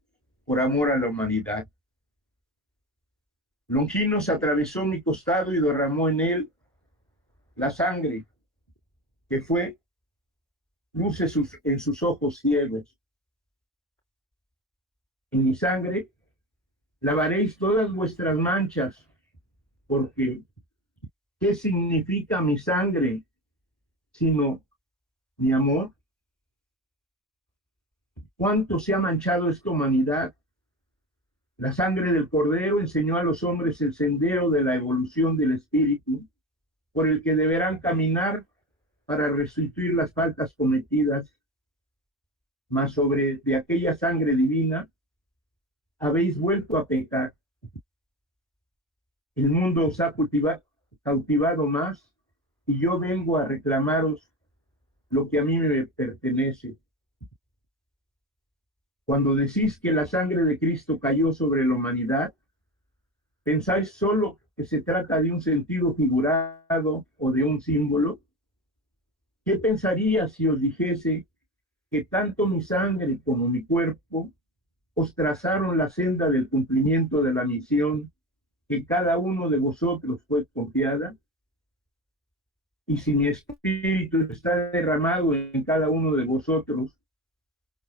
por amor a la humanidad. Longinos atravesó mi costado y derramó en él la sangre que fue luz en sus ojos ciegos. En mi sangre lavaréis todas vuestras manchas, porque ¿qué significa mi sangre sino mi amor? ¿Cuánto se ha manchado esta humanidad? La sangre del Cordero enseñó a los hombres el sendero de la evolución del espíritu, por el que deberán caminar para restituir las faltas cometidas, mas sobre de aquella sangre divina habéis vuelto a pecar. El mundo os ha cautivado más, y yo vengo a reclamaros lo que a mí me pertenece. Cuando decís que la sangre de Cristo cayó sobre la humanidad, ¿pensáis solo que se trata de un sentido figurado o de un símbolo? ¿Qué pensaría si os dijese que tanto mi sangre como mi cuerpo os trazaron la senda del cumplimiento de la misión que cada uno de vosotros fue confiada? Y si mi espíritu está derramado en cada uno de vosotros,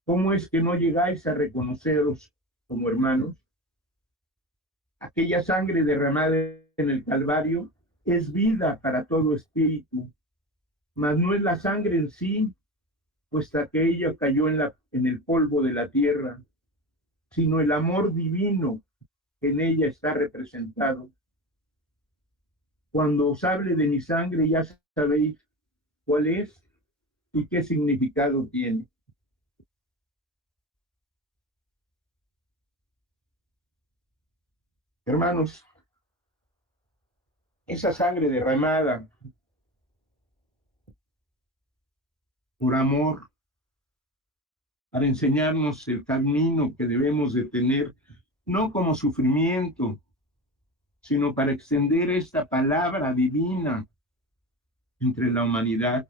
¿cómo es que no llegáis a reconoceros como hermanos? Aquella sangre derramada en el Calvario es vida para todo espíritu, mas no es la sangre en sí, puesto que ella cayó en el polvo de la tierra, sino el amor divino que en ella está representado. Cuando os hable de mi sangre ya sabéis cuál es y qué significado tiene. Hermanos, esa sangre derramada por amor, para enseñarnos el camino que debemos de tener, no como sufrimiento, sino para extender esta palabra divina entre la humanidad.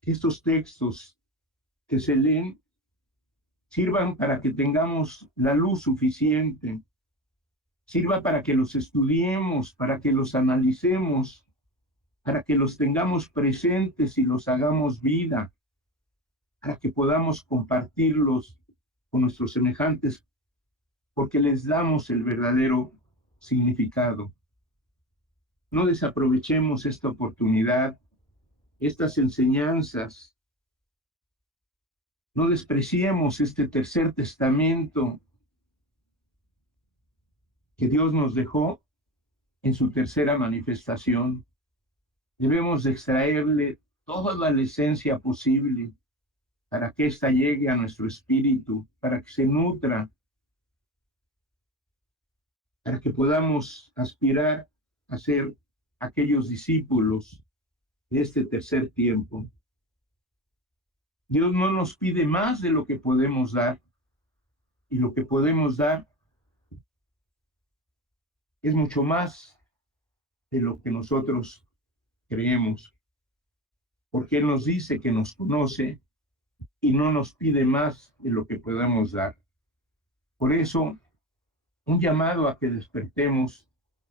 Que estos textos que se leen sirvan para que tengamos la luz suficiente, sirva para que los estudiemos, para que los analicemos, para que los tengamos presentes y los hagamos vida, para que podamos compartirlos con nuestros semejantes, porque les damos el verdadero significado. No desaprovechemos esta oportunidad, estas enseñanzas. No despreciemos este tercer testamento que Dios nos dejó en su tercera manifestación. Debemos de extraerle toda la esencia posible para que ésta llegue a nuestro espíritu, para que se nutra, para que podamos aspirar a ser aquellos discípulos de este tercer tiempo. Dios no nos pide más de lo que podemos dar, y lo que podemos dar es mucho más de lo que nosotros creemos, porque Él nos dice que nos conoce y no nos pide más de lo que podamos dar. Por eso, un llamado a que despertemos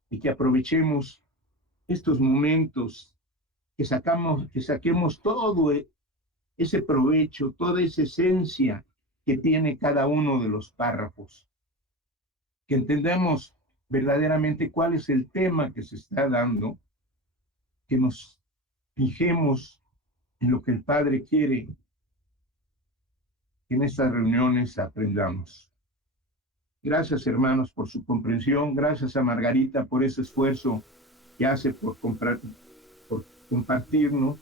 y que aprovechemos estos momentos, que saquemos todo ese provecho, toda esa esencia que tiene cada uno de los párrafos, que entendamos verdaderamente cuál es el tema que se está dando, que nos fijemos en lo que el Padre quiere que en estas reuniones aprendamos. Gracias, hermanos, por su comprensión. Gracias a Margarita por ese esfuerzo que hace por compartirnos.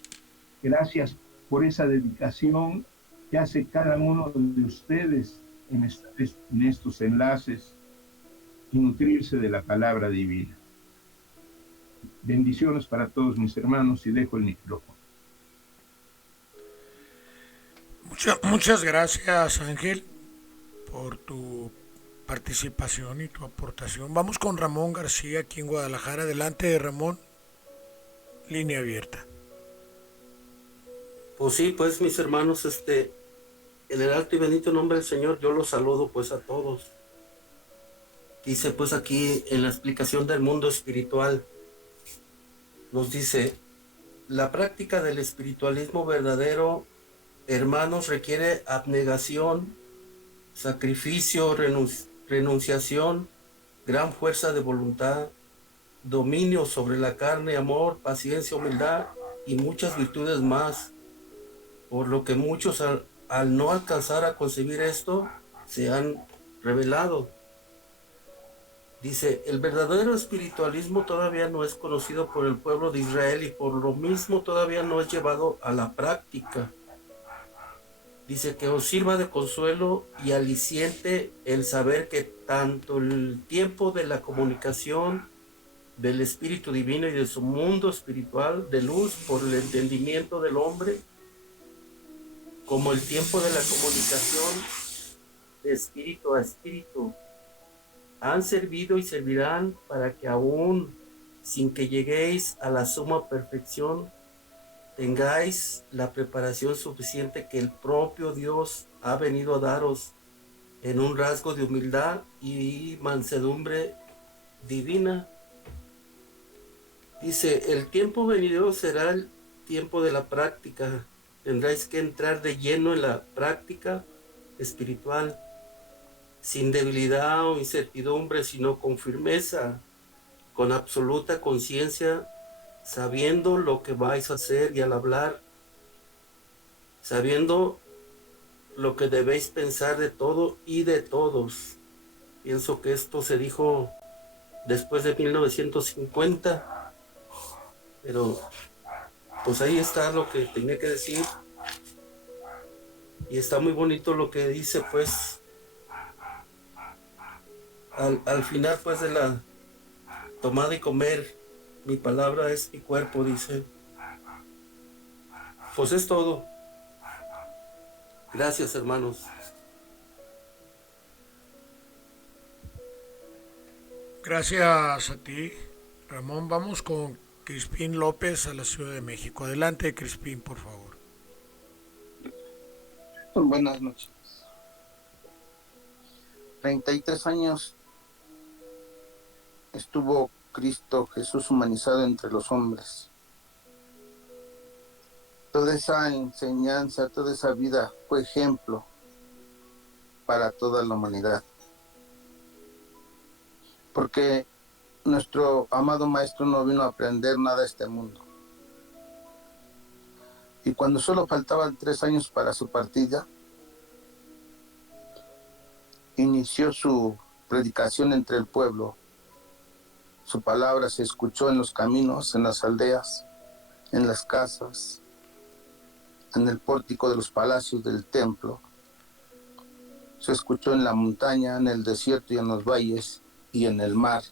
Gracias por esa dedicación que hace cada uno de ustedes en estos enlaces y nutrirse de la palabra divina. Bendiciones para todos mis hermanos y dejo el micrófono. Muchas gracias, Ángel, por tu participación y tu aportación. Vamos con Ramón García aquí en Guadalajara. Adelante, Ramón. Línea abierta. Pues sí, pues mis hermanos, en el alto y bendito nombre del Señor, yo los saludo pues a todos. Dice pues aquí en la explicación del mundo espiritual, nos dice, la práctica del espiritualismo verdadero, hermanos, requiere abnegación, sacrificio, renunciación, gran fuerza de voluntad, dominio sobre la carne, amor, paciencia, humildad y muchas virtudes más, por lo que muchos al no alcanzar a concebir esto, se han revelado. Dice, el verdadero espiritualismo todavía no es conocido por el pueblo de Israel y por lo mismo todavía no es llevado a la práctica. Dice que os sirva de consuelo y aliciente el saber que tanto el tiempo de la comunicación del Espíritu Divino y de su mundo espiritual de luz por el entendimiento del hombre, como el tiempo de la comunicación de espíritu a espíritu, han servido y servirán para que aún sin que lleguéis a la suma perfección, tengáis la preparación suficiente que el propio Dios ha venido a daros en un rasgo de humildad y mansedumbre divina. Dice, el tiempo venidero será el tiempo de la práctica. Tendráis que entrar de lleno en la práctica espiritual, sin debilidad o incertidumbre, sino con firmeza, con absoluta conciencia, sabiendo lo que vais a hacer y al hablar, sabiendo lo que debéis pensar de todo y de todos. Pienso que esto se dijo después de 1950, pero pues ahí está lo que tenía que decir. Y está muy bonito lo que dice, pues, al final, pues, de la tomada y comer, mi palabra es mi cuerpo, dice. Pues es todo. Gracias, hermanos. Gracias a ti, Ramón. Vamos con Crispín López a la Ciudad de México. Adelante, Crispín, por favor. Buenas noches. 33 años estuvo Cristo Jesús humanizado entre los hombres. Toda esa enseñanza, toda esa vida fue ejemplo para toda la humanidad. Porque nuestro amado Maestro no vino a aprender nada de este mundo. Y cuando solo faltaban 3 años para su partida, inició su predicación entre el pueblo. Su palabra se escuchó en los caminos, en las aldeas, en las casas, en el pórtico de los palacios del templo. Se escuchó en la montaña, en el desierto y en los valles y en el mar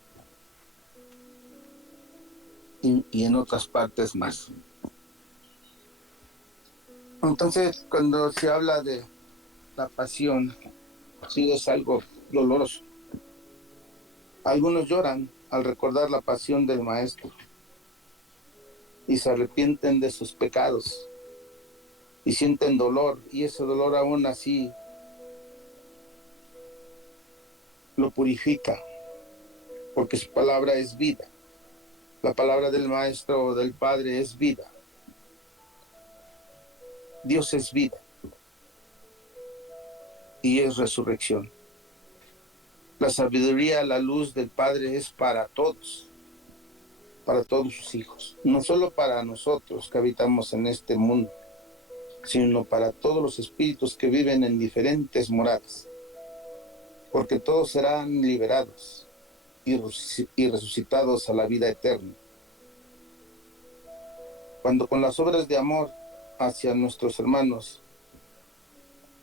y en otras partes más. Entonces, cuando se habla de la pasión, sí es algo doloroso. Algunos lloran al recordar la pasión del Maestro y se arrepienten de sus pecados y sienten dolor, y ese dolor aún así lo purifica, porque su palabra es vida. La palabra del Maestro o del Padre es vida. Dios es vida y es resurrección. La sabiduría, la luz del Padre es para todos sus hijos, no solo para nosotros que habitamos en este mundo, sino para todos los espíritus que viven en diferentes moradas, porque todos serán liberados y resucitados a la vida eterna. Cuando con las obras de amor hacia nuestros hermanos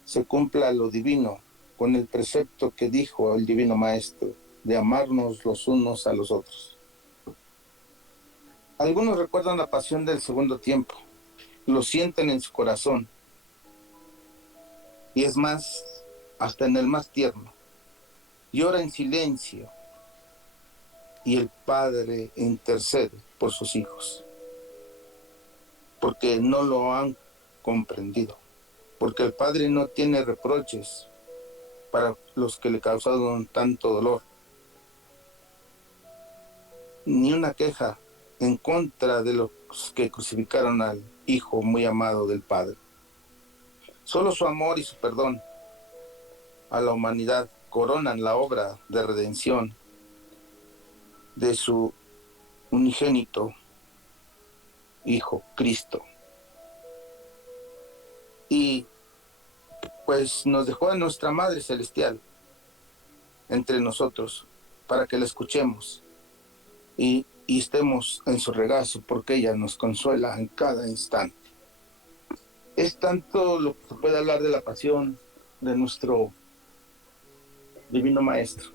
se cumpla lo divino, con el precepto que dijo el Divino Maestro, de amarnos los unos a los otros. Algunos recuerdan la pasión del segundo tiempo, lo sienten en su corazón, y es más, hasta en el más tierno, llora en silencio, y el Padre intercede por sus hijos, porque no lo han comprendido, porque el Padre no tiene reproches para los que le causaron tanto dolor, ni una queja en contra de los que crucificaron al Hijo muy amado del Padre. Solo su amor y su perdón a la humanidad coronan la obra de redención de su unigénito Hijo, Cristo. Y pues nos dejó a nuestra Madre Celestial entre nosotros para que la escuchemos y estemos en su regazo, porque ella nos consuela en cada instante. Es tanto lo que se puede hablar de la pasión de nuestro Divino Maestro.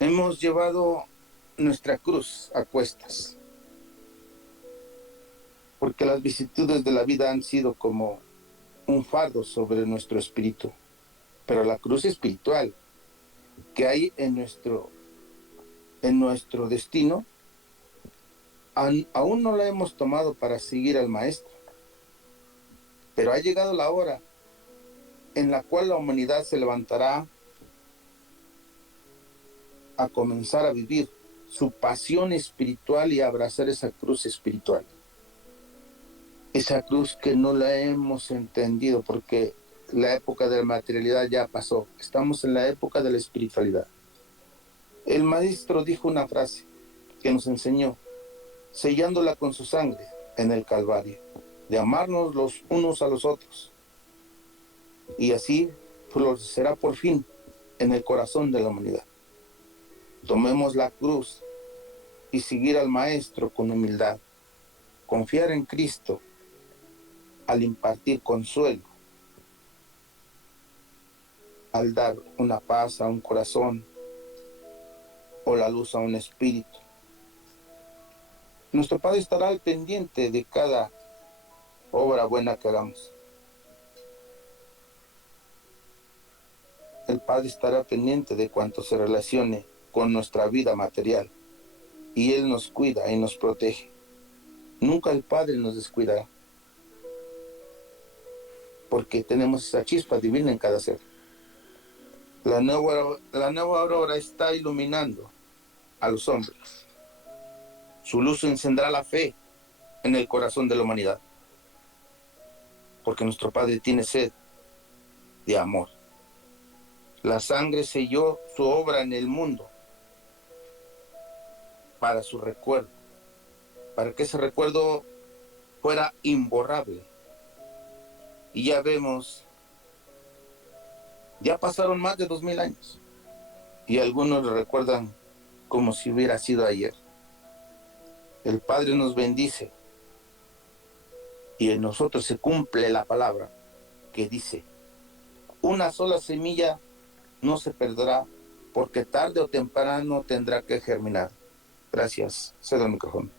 Hemos llevado nuestra cruz a cuestas, porque las vicisitudes de la vida han sido como un fardo sobre nuestro espíritu, pero la cruz espiritual que hay en nuestro destino, aún no la hemos tomado para seguir al Maestro, pero ha llegado la hora en la cual la humanidad se levantará a comenzar a vivir su pasión espiritual y a abrazar esa cruz espiritual. Esa cruz que no la hemos entendido porque la época de la materialidad ya pasó. Estamos en la época de la espiritualidad. El Maestro dijo una frase que nos enseñó, sellándola con su sangre en el Calvario, de amarnos los unos a los otros. Y así florecerá por fin en el corazón de la humanidad. Tomemos la cruz y seguir al Maestro con humildad. Confiar en Cristo al impartir consuelo, al dar una paz a un corazón o la luz a un espíritu. Nuestro Padre estará al pendiente de cada obra buena que hagamos. El Padre estará pendiente de cuanto se relacione con nuestra vida material, y Él nos cuida y nos protege. Nunca el Padre nos descuidará, porque tenemos esa chispa divina en cada ser. La nueva aurora está iluminando a los hombres. Su luz encenderá la fe en el corazón de la humanidad, porque nuestro Padre tiene sed de amor. La sangre selló su obra en el mundo para su recuerdo, para que ese recuerdo fuera imborrable. Y ya vemos, ya pasaron más de 2000 años y algunos lo recuerdan como si hubiera sido ayer. El Padre nos bendice y en nosotros se cumple la palabra que dice: una sola semilla no se perderá, porque tarde o temprano tendrá que germinar. Gracias. Cedo el micrófono.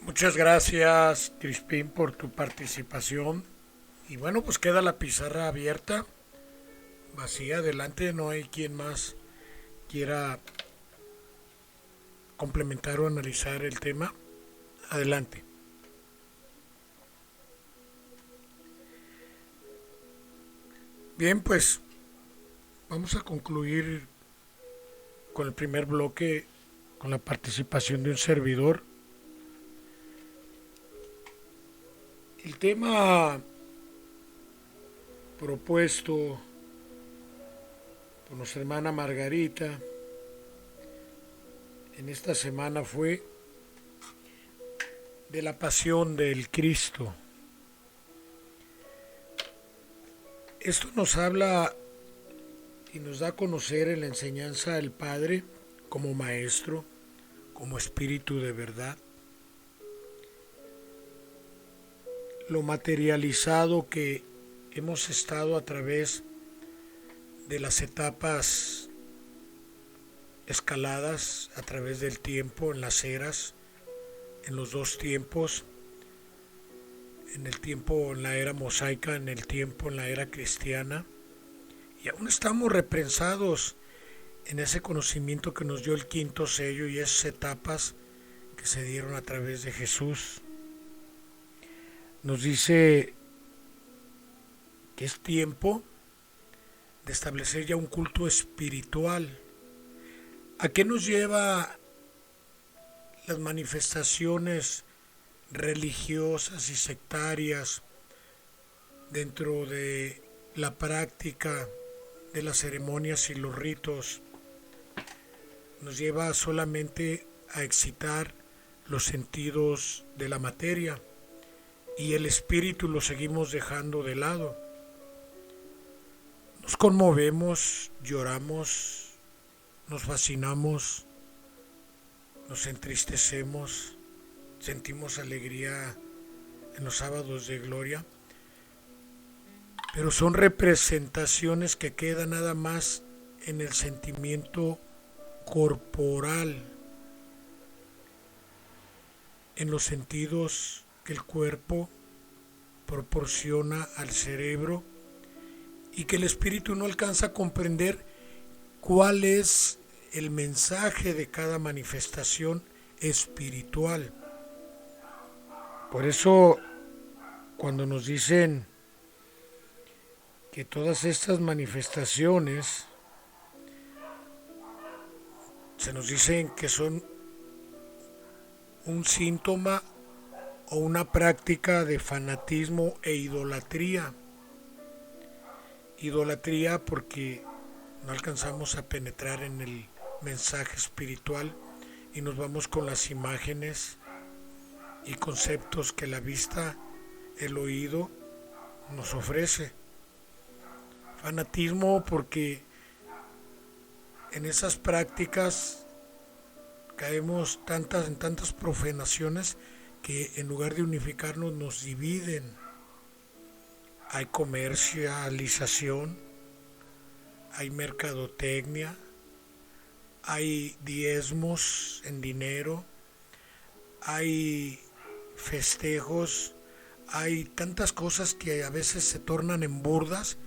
Muchas gracias, Crispín, por tu participación. Y bueno, pues queda la pizarra abierta, vacía. Adelante, no hay quien más quiera complementar o analizar el tema. Adelante. Bien, pues vamos a concluir con el primer bloque, con la participación de un servidor. El tema propuesto por nuestra hermana Margarita en esta semana fue de la pasión del Cristo. Esto nos habla y nos da a conocer en la enseñanza del Padre como Maestro, como Espíritu de verdad, lo materializado que hemos estado a través de las etapas escaladas a través del tiempo, en las eras, en los dos tiempos, en el tiempo en la era mosaica, en el tiempo en la era cristiana, y aún estamos reprensados en ese conocimiento que nos dio el quinto sello y esas etapas que se dieron a través de Jesús. Nos dice que es tiempo de establecer ya un culto espiritual. ¿A qué nos lleva las manifestaciones religiosas y sectarias dentro de la práctica de las ceremonias y los ritos? Nos lleva solamente a excitar los sentidos de la materia y el espíritu lo seguimos dejando de lado. Nos conmovemos, lloramos, nos fascinamos, nos entristecemos, sentimos alegría en los sábados de gloria, pero son representaciones que quedan nada más en el sentimiento corporal, en los sentidos que el cuerpo proporciona al cerebro y que el espíritu no alcanza a comprender cuál es el mensaje de cada manifestación espiritual. Por eso, cuando nos dicen que todas estas manifestaciones se nos dicen que son un síntoma o una práctica de fanatismo e idolatría. Idolatría porque no alcanzamos a penetrar en el mensaje espiritual y nos vamos con las imágenes y conceptos que la vista, el oído nos ofrece. Fanatismo porque en esas prácticas caemos en tantas profanaciones que en lugar de unificarnos nos dividen. Hay comercialización, hay mercadotecnia, hay diezmos en dinero, hay festejos, hay tantas cosas que a veces se tornan en burdas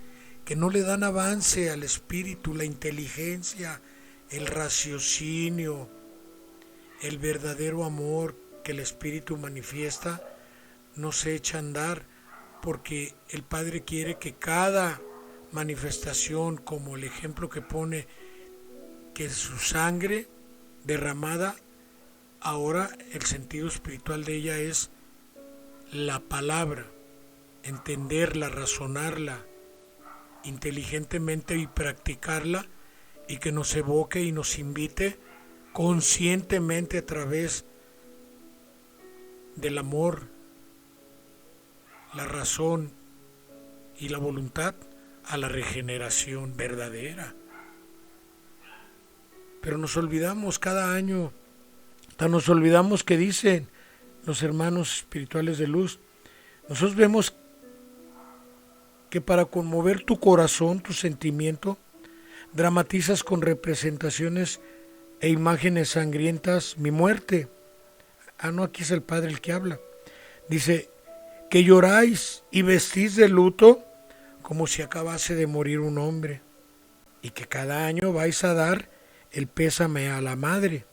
que no le dan avance al espíritu, la inteligencia, el raciocinio, el verdadero amor que el espíritu manifiesta no se echa a andar, porque el Padre quiere que cada manifestación, como el ejemplo que pone, que su sangre derramada, ahora el sentido espiritual de ella es la palabra, entenderla, razonarla inteligentemente y practicarla, y que nos evoque y nos invite conscientemente a través del amor, la razón y la voluntad a la regeneración verdadera. Pero nos olvidamos cada año, nos olvidamos que dicen los hermanos espirituales de luz, nosotros vemos que para conmover tu corazón, tu sentimiento, dramatizas con representaciones e imágenes sangrientas mi muerte. No, aquí es el Padre el que habla. Dice, que lloráis y vestís de luto como si acabase de morir un hombre, y que cada año vais a dar el pésame a la madre,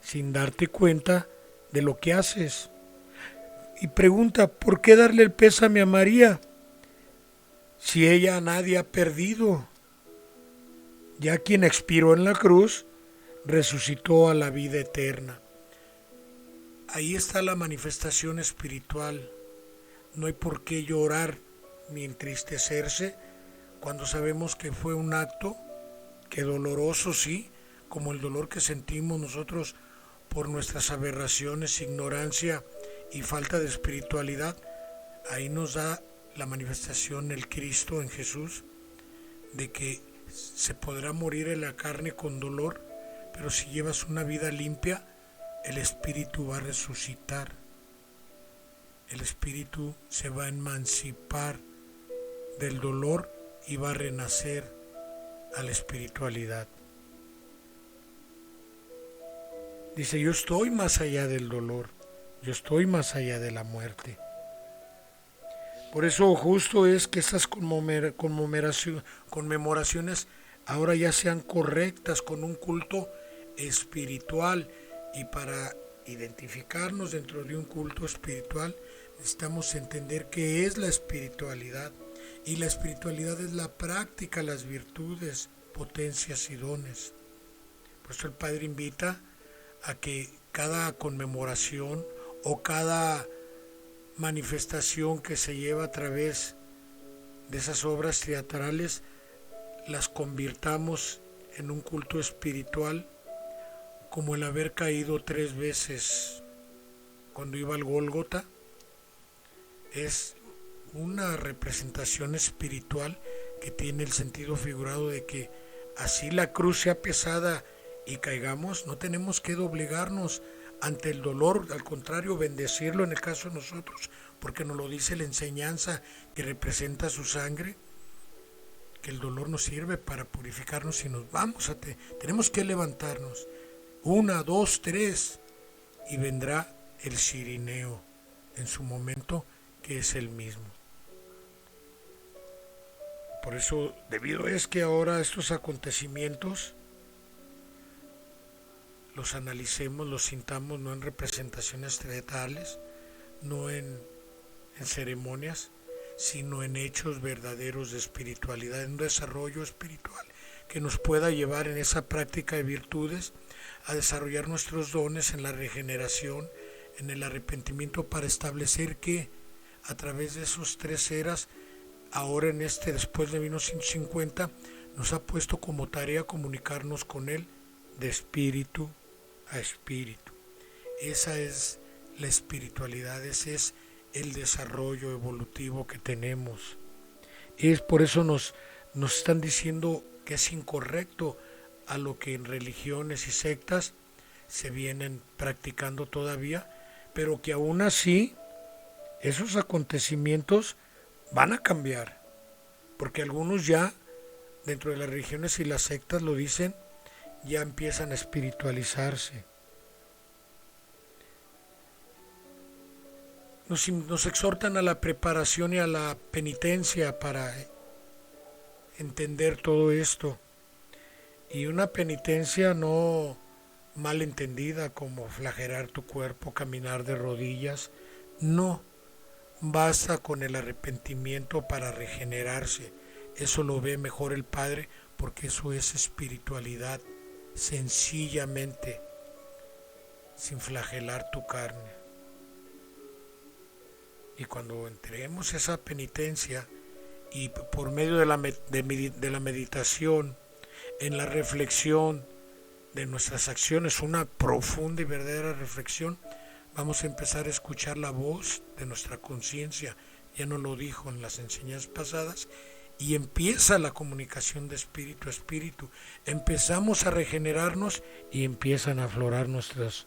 sin darte cuenta de lo que haces. Y pregunta, ¿por qué darle el pésame a María? Si ella a nadie ha perdido, ya quien expiró en la cruz resucitó a la vida eterna. Ahí está la manifestación espiritual. No hay por qué llorar ni entristecerse cuando sabemos que fue un acto que doloroso, sí, como el dolor que sentimos nosotros por nuestras aberraciones, ignorancia y falta de espiritualidad. Ahí nos da la manifestación el Cristo en Jesús, de que se podrá morir en la carne con dolor, pero si llevas una vida limpia, el Espíritu va a resucitar. El Espíritu se va a emancipar del dolor y va a renacer a la espiritualidad. Dice, yo estoy más allá del dolor, yo estoy más allá de la muerte. Por eso justo es que estas conmemoraciones ahora ya sean correctas, con un culto espiritual, y para identificarnos dentro de un culto espiritual, necesitamos entender qué es la espiritualidad. Y la espiritualidad es la práctica, las virtudes, potencias y dones. Por eso el Padre invita a que cada conmemoración o cada manifestación que se lleva a través de esas obras teatrales las convirtamos en un culto espiritual, como el haber caído 3 veces cuando iba al Gólgota. Es una representación espiritual que tiene el sentido figurado de que así la cruz sea pesada y caigamos, no tenemos que doblegarnos ante el dolor, al contrario, bendecirlo en el caso de nosotros, porque nos lo dice la enseñanza que representa su sangre, que el dolor nos sirve para purificarnos y nos vamos tenemos que levantarnos. 1, 2, 3 y vendrá el cirineo en su momento, que es el mismo. Por eso, debido es que ahora estos acontecimientos los analicemos, los sintamos no en representaciones teatrales, no en ceremonias, sino en hechos verdaderos de espiritualidad, en un desarrollo espiritual que nos pueda llevar en esa práctica de virtudes a desarrollar nuestros dones en la regeneración, en el arrepentimiento, para establecer que a través de esos 3 eras, ahora en después de 1950, nos ha puesto como tarea comunicarnos con Él de espíritu a espíritu. Esa es la espiritualidad, ese es el desarrollo evolutivo que tenemos. Es por eso nos están diciendo que es incorrecto a lo que en religiones y sectas se vienen practicando todavía, pero que aún así esos acontecimientos van a cambiar, porque algunos ya dentro de las religiones y las sectas lo dicen, ya empiezan a espiritualizarse. Nos exhortan a la preparación y a la penitencia para entender todo esto. Y una penitencia no mal entendida como flagelar tu cuerpo, caminar de rodillas. No, basta con el arrepentimiento para regenerarse. Eso lo ve mejor el Padre, porque eso es espiritualidad, sencillamente, sin flagelar tu carne. Y cuando entreguemos esa penitencia y por medio de la meditación, en la reflexión de nuestras acciones, una profunda y verdadera reflexión, vamos a empezar a escuchar la voz de nuestra conciencia. Ya nos lo dijo en las enseñanzas pasadas, y empieza la comunicación de espíritu a espíritu. Empezamos a regenerarnos y empiezan a aflorar nuestros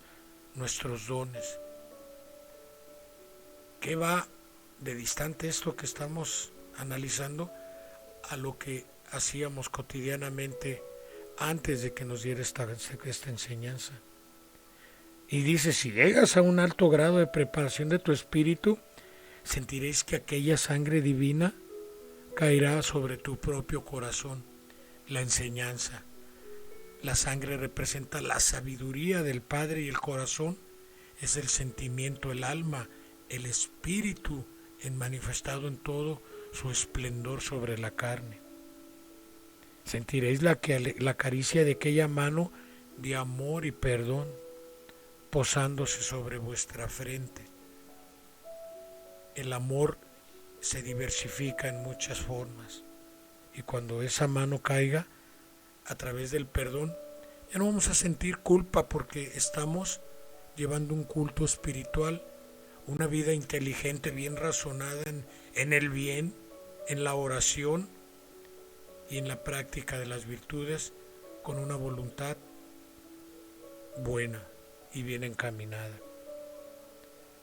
dones. ¿Qué va de distante esto que estamos analizando a lo que hacíamos cotidianamente antes de que nos diera esta enseñanza? Y dice, si llegas a un alto grado de preparación de tu espíritu, sentiréis que aquella sangre divina caerá sobre tu propio corazón. La enseñanza. La sangre representa la sabiduría del Padre, y el corazón es el sentimiento, el alma, el espíritu manifestado en todo su esplendor sobre la carne. Sentiréis la caricia de aquella mano de amor y perdón posándose sobre vuestra frente. El amor se diversifica en muchas formas, y cuando esa mano caiga a través del perdón, ya no vamos a sentir culpa, porque estamos llevando un culto espiritual, una vida inteligente, bien razonada en el bien, en la oración y en la práctica de las virtudes, con una voluntad buena y bien encaminada.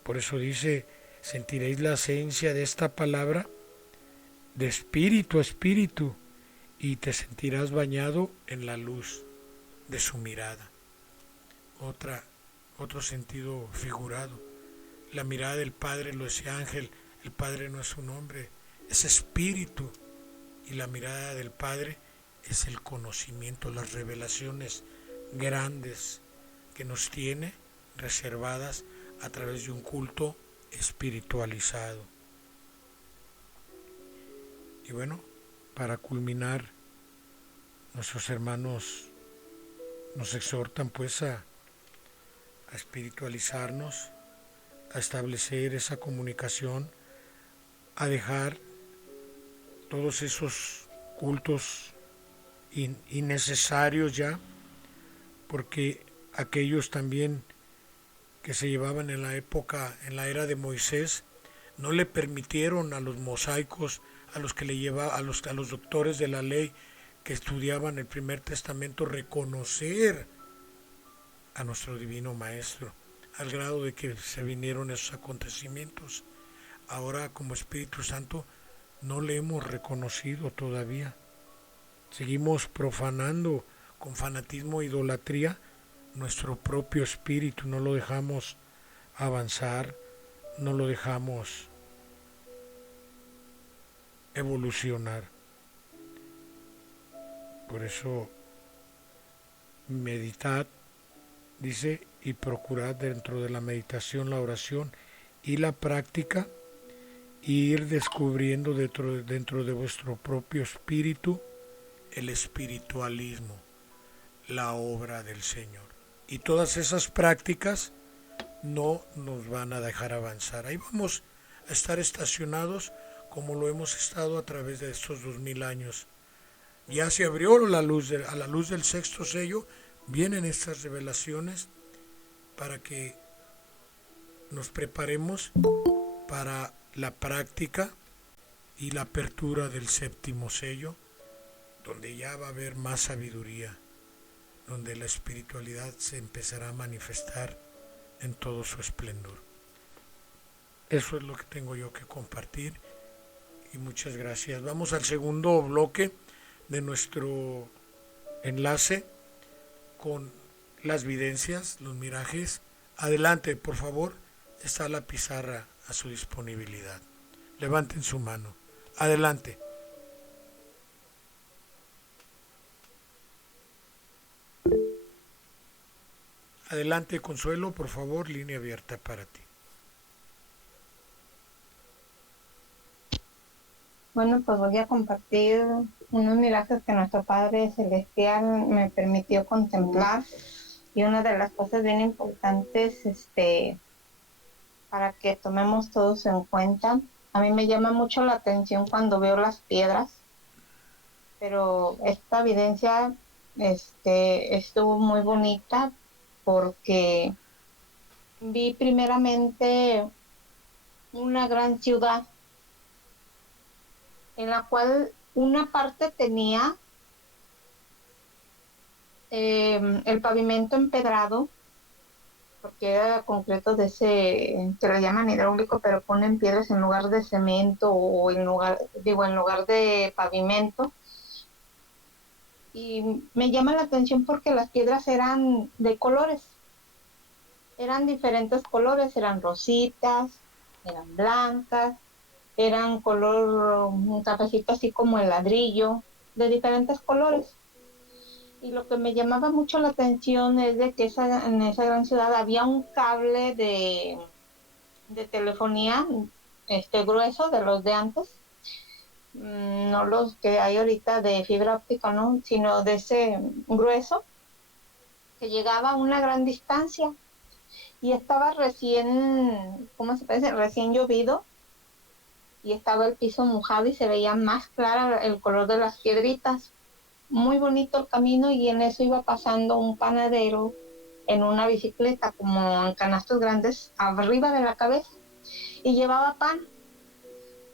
Por eso dice, sentiréis la esencia de esta palabra de espíritu a espíritu, y te sentirás bañado en la luz de su mirada. Otro sentido figurado. La mirada del Padre, lo decía Ángel, el Padre no es un hombre, es espíritu, y la mirada del Padre es el conocimiento, las revelaciones grandes que nos tiene reservadas a través de un culto espiritualizado. Y bueno, para culminar, nuestros hermanos nos exhortan pues a espiritualizarnos, a establecer esa comunicación, a dejar todos esos cultos innecesarios ya, porque aquellos también que se llevaban en la época, en la era de Moisés, no le permitieron a los mosaicos, a los que le llevaba, a los doctores de la ley que estudiaban el Primer Testamento, reconocer a nuestro divino Maestro, al grado de que se vinieron esos acontecimientos. Ahora, como Espíritu Santo, no le hemos reconocido todavía. Seguimos profanando con fanatismo e idolatría nuestro propio espíritu, no lo dejamos avanzar, no lo dejamos evolucionar. Por eso, meditad, dice, y procurad dentro de la meditación, la oración y la práctica, ir descubriendo dentro de vuestro propio espíritu el espiritualismo, la obra del Señor. Y todas esas prácticas no nos van a dejar avanzar. Ahí vamos a estar estacionados como lo hemos estado a través de estos 2000 años. Ya se abrió a la luz del sexto sello, vienen estas revelaciones para que nos preparemos para la práctica y la apertura del séptimo sello, donde ya va a haber más sabiduría, donde la espiritualidad se empezará a manifestar en todo su esplendor. Eso es lo que tengo yo que compartir y muchas gracias. Vamos al segundo bloque de nuestro enlace con las videncias, los mirajes. Adelante, por favor, está la pizarra a su disponibilidad. Levanten su mano. Adelante. Adelante, Consuelo, por favor, línea abierta para ti. Bueno, pues voy a compartir unos mirajes que nuestro Padre Celestial me permitió contemplar, y una de las cosas bien importantes para que tomemos todos en cuenta. A mí me llama mucho la atención cuando veo las piedras, pero esta evidencia estuvo muy bonita porque vi primeramente una gran ciudad en la cual una parte tenía el pavimento empedrado, porque era concreto de ese, que le llaman hidráulico, pero ponen piedras en lugar de cemento o en lugar de pavimento. Y me llama la atención porque las piedras eran de colores, eran diferentes colores, eran rositas, eran blancas, eran color un cafecito así como el ladrillo, de diferentes colores. Y lo que me llamaba mucho la atención es de que en esa gran ciudad había un cable de telefonía grueso, de los de antes, no los que hay ahorita de fibra óptica, ¿no? Sino de ese grueso, que llegaba a una gran distancia y estaba recién, ¿cómo se parece? Recién llovido, y estaba el piso mojado y se veía más clara el color de las piedritas. Muy bonito el camino, y en eso iba pasando un panadero en una bicicleta como en canastos grandes arriba de la cabeza, y llevaba pan,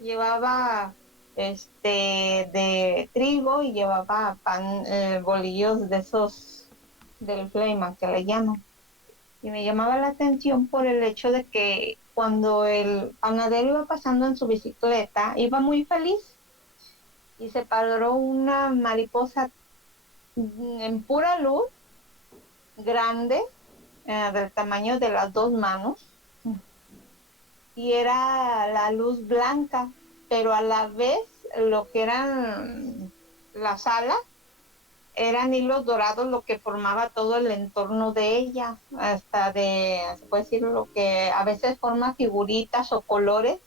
llevaba de trigo, y llevaba pan, bolillos de esos del Fleiman que le llaman. Y me llamaba la atención por el hecho de que cuando el panadero iba pasando en su bicicleta, iba muy feliz, y se paró una mariposa en pura luz, grande, del tamaño de las 2 manos, y era la luz blanca, pero a la vez lo que eran las alas eran hilos dorados lo que formaba todo el entorno de ella, hasta se puede decir, lo que a veces forma figuritas o colores,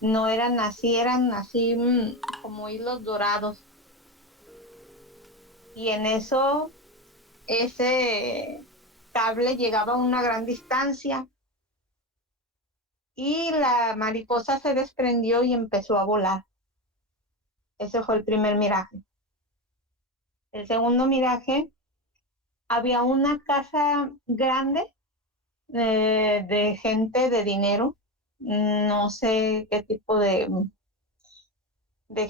no eran así como hilos dorados. Y en eso, ese cable llegaba a una gran distancia y la mariposa se desprendió y empezó a volar. Ese fue el primer miraje. El segundo miraje, había una casa grande de gente de dinero, no sé qué tipo de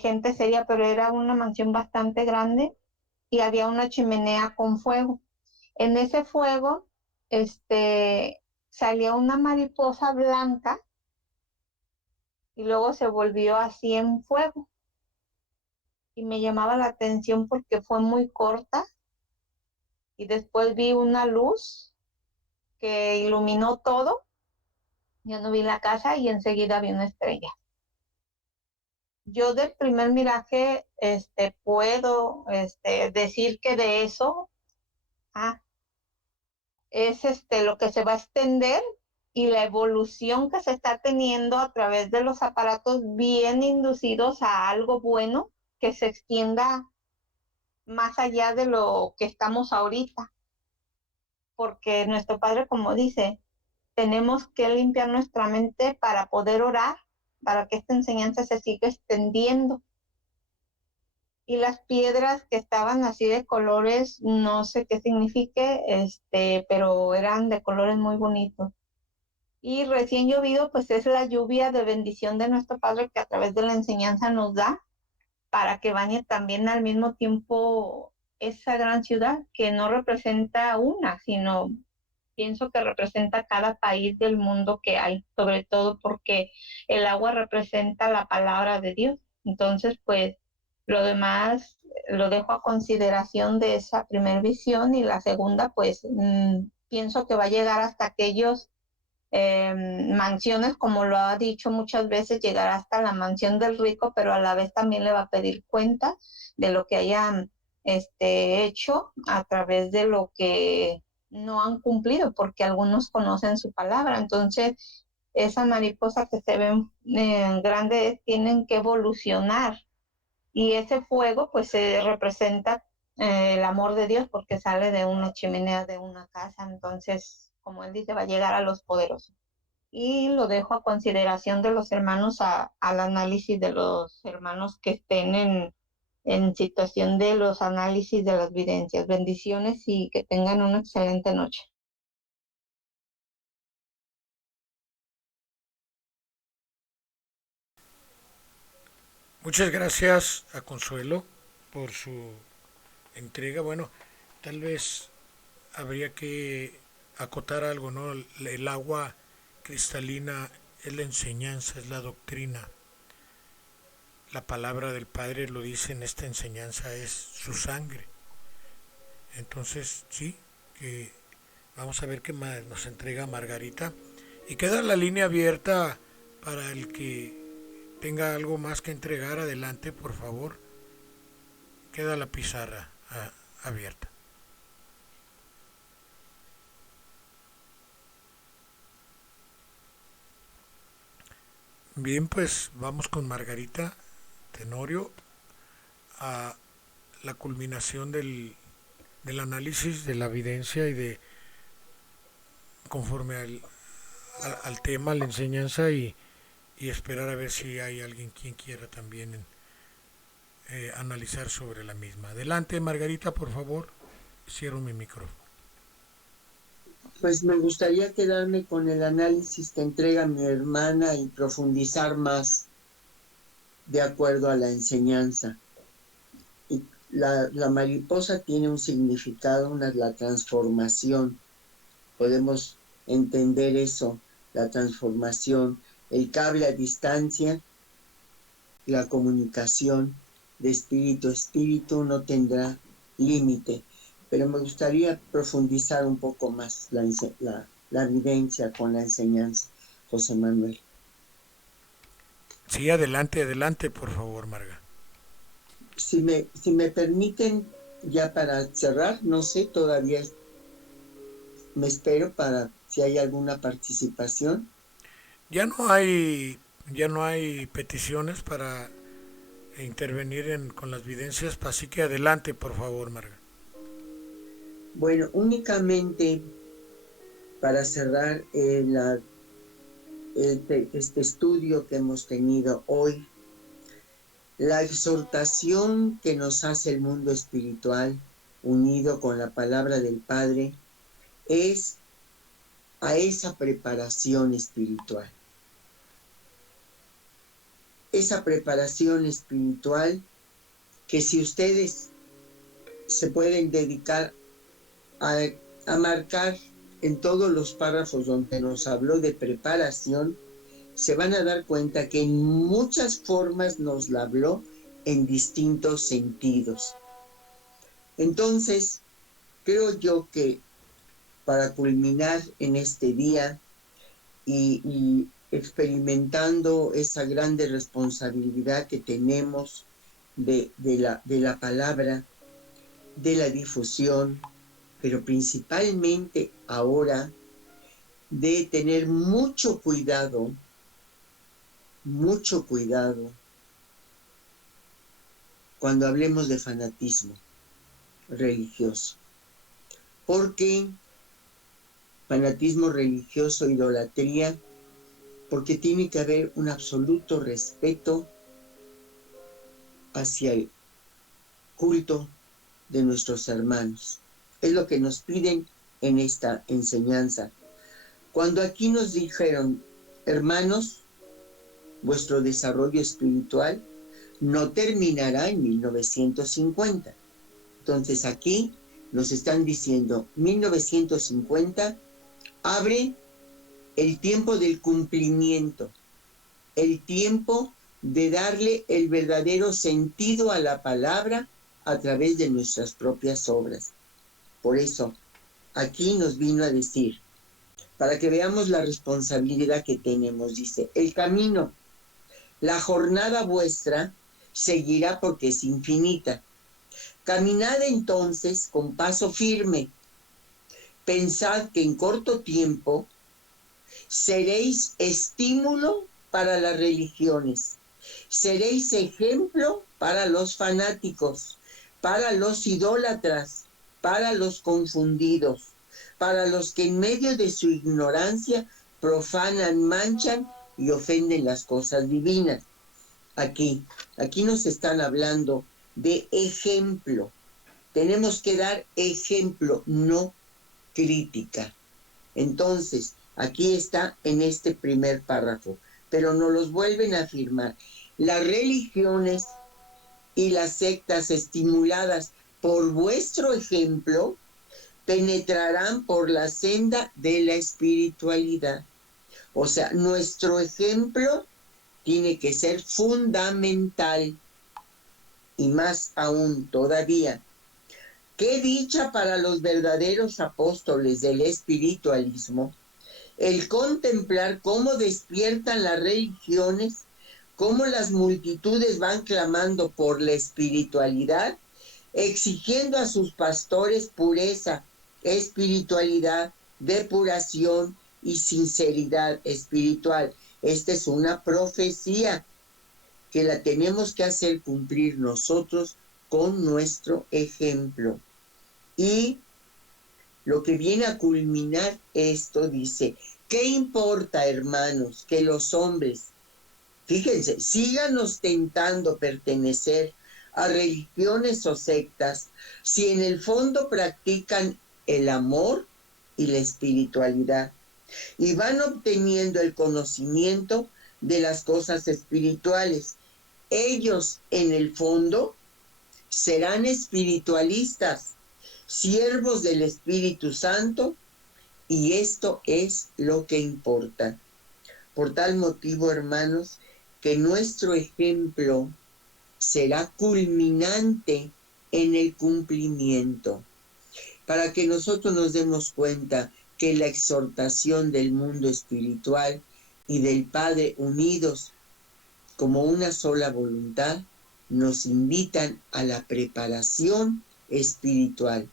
gente sería, pero era una mansión bastante grande y había una chimenea con fuego. En ese fuego, salía una mariposa blanca y luego se volvió así en fuego. Y me llamaba la atención porque fue muy corta y después vi una luz que iluminó todo. Yo no vi la casa y enseguida vi una estrella. Yo del primer miraje puedo decir que de eso es lo que se va a extender y la evolución que se está teniendo a través de los aparatos bien inducidos a algo bueno que se extienda más allá de lo que estamos ahorita. Porque nuestro Padre, como dice, tenemos que limpiar nuestra mente para poder orar, para que esta enseñanza se siga extendiendo. Y las piedras que estaban así de colores, no sé qué signifique, pero eran de colores muy bonitos. Y recién llovido, pues es la lluvia de bendición de nuestro Padre que a través de la enseñanza nos da para que bañe también al mismo tiempo esa gran ciudad que no representa una, sino pienso que representa cada país del mundo que hay, sobre todo porque el agua representa la palabra de Dios. Entonces, pues lo demás lo dejo a consideración de esa primera visión y la segunda, pues pienso que va a llegar hasta aquellos mansiones, como lo ha dicho muchas veces, llegará hasta la mansión del rico, pero a la vez también le va a pedir cuenta de lo que hayan hecho a través de lo que no han cumplido, porque algunos conocen su palabra. Entonces, esa mariposa que se ven grandes tienen que evolucionar y ese fuego pues se representa el amor de Dios porque sale de una chimenea de una casa. Entonces, como él dice, va a llegar a los poderosos. Y lo dejo a consideración de los hermanos, al análisis de los hermanos que estén en situación de los análisis de las videncias. Bendiciones y que tengan una excelente noche. Muchas gracias a Consuelo por su entrega. Bueno, tal vez habría que acotar algo, ¿no? El agua cristalina es la enseñanza, es la doctrina. La palabra del Padre lo dice en esta enseñanza, es su sangre. Entonces, sí, que vamos a ver qué más nos entrega Margarita. Y queda la línea abierta para el que tenga algo más que entregar. Adelante, por favor. Queda la pizarra abierta. Bien, pues vamos con Margarita Tenorio a la culminación del análisis de la evidencia y de conforme al tema, a la enseñanza y esperar a ver si hay alguien quien quiera también analizar sobre la misma. Adelante, Margarita, por favor. Cierro mi micrófono. Pues me gustaría quedarme con el análisis que entrega mi hermana y profundizar más de acuerdo a la enseñanza. Y la mariposa tiene un significado, la transformación. Podemos entender eso, la transformación, el cable a distancia, la comunicación de espíritu a espíritu no tendrá límite. Pero me gustaría profundizar un poco más la vivencia con la enseñanza, José Manuel. Sí, adelante, adelante, por favor, Marga. Si me permiten ya para cerrar, no sé, todavía me espero para si hay alguna participación. Ya no hay, ya no hay peticiones para intervenir con las videncias, así que adelante, por favor, Marga. Bueno, únicamente para cerrar este estudio que hemos tenido hoy, la exhortación que nos hace el mundo espiritual, unido con la palabra del Padre, es a esa preparación espiritual. Esa preparación espiritual que si ustedes se pueden dedicar a marcar en todos los párrafos donde nos habló de preparación, se van a dar cuenta que en muchas formas nos la habló en distintos sentidos. Entonces, creo yo que para culminar en este día y experimentando esa grande responsabilidad que tenemos de la palabra, de la difusión, pero principalmente ahora de tener mucho cuidado cuando hablemos de fanatismo religioso. Porque fanatismo religioso, idolatría, porque tiene que haber un absoluto respeto hacia el culto de nuestros hermanos. Es lo que nos piden en esta enseñanza. Cuando aquí nos dijeron, hermanos, vuestro desarrollo espiritual no terminará en 1950. Entonces aquí nos están diciendo, 1950 abre el tiempo del cumplimiento, el tiempo de darle el verdadero sentido a la palabra a través de nuestras propias obras. Por eso, aquí nos vino a decir, para que veamos la responsabilidad que tenemos, dice, el camino, la jornada vuestra seguirá porque es infinita. Caminad entonces con paso firme. Pensad que en corto tiempo seréis estímulo para las religiones, seréis ejemplo para los fanáticos, para los idólatras, para los confundidos, para los que en medio de su ignorancia profanan, manchan y ofenden las cosas divinas. Aquí nos están hablando de ejemplo. Tenemos que dar ejemplo, no crítica. Entonces, aquí está en este primer párrafo, pero nos los vuelven a afirmar. Las religiones y las sectas estimuladas por vuestro ejemplo penetrarán por la senda de la espiritualidad. O sea, nuestro ejemplo tiene que ser fundamental y más aún todavía. Qué dicha para los verdaderos apóstoles del espiritualismo el contemplar cómo despiertan las religiones, cómo las multitudes van clamando por la espiritualidad, exigiendo a sus pastores pureza, espiritualidad, depuración y sinceridad espiritual. Esta es una profecía que la tenemos que hacer cumplir nosotros con nuestro ejemplo. Y lo que viene a culminar esto dice, ¿qué importa, hermanos, que los hombres, fíjense, sigan ostentando pertenecer a religiones o sectas si en el fondo practican el amor y la espiritualidad y van obteniendo el conocimiento de las cosas espirituales? Ellos en el fondo serán espiritualistas, siervos del Espíritu Santo, y esto es lo que importa. Por tal motivo, hermanos, que nuestro ejemplo será culminante en el cumplimiento, para que nosotros nos demos cuenta que la exhortación del mundo espiritual y del Padre unidos como una sola voluntad nos invitan a la preparación espiritual.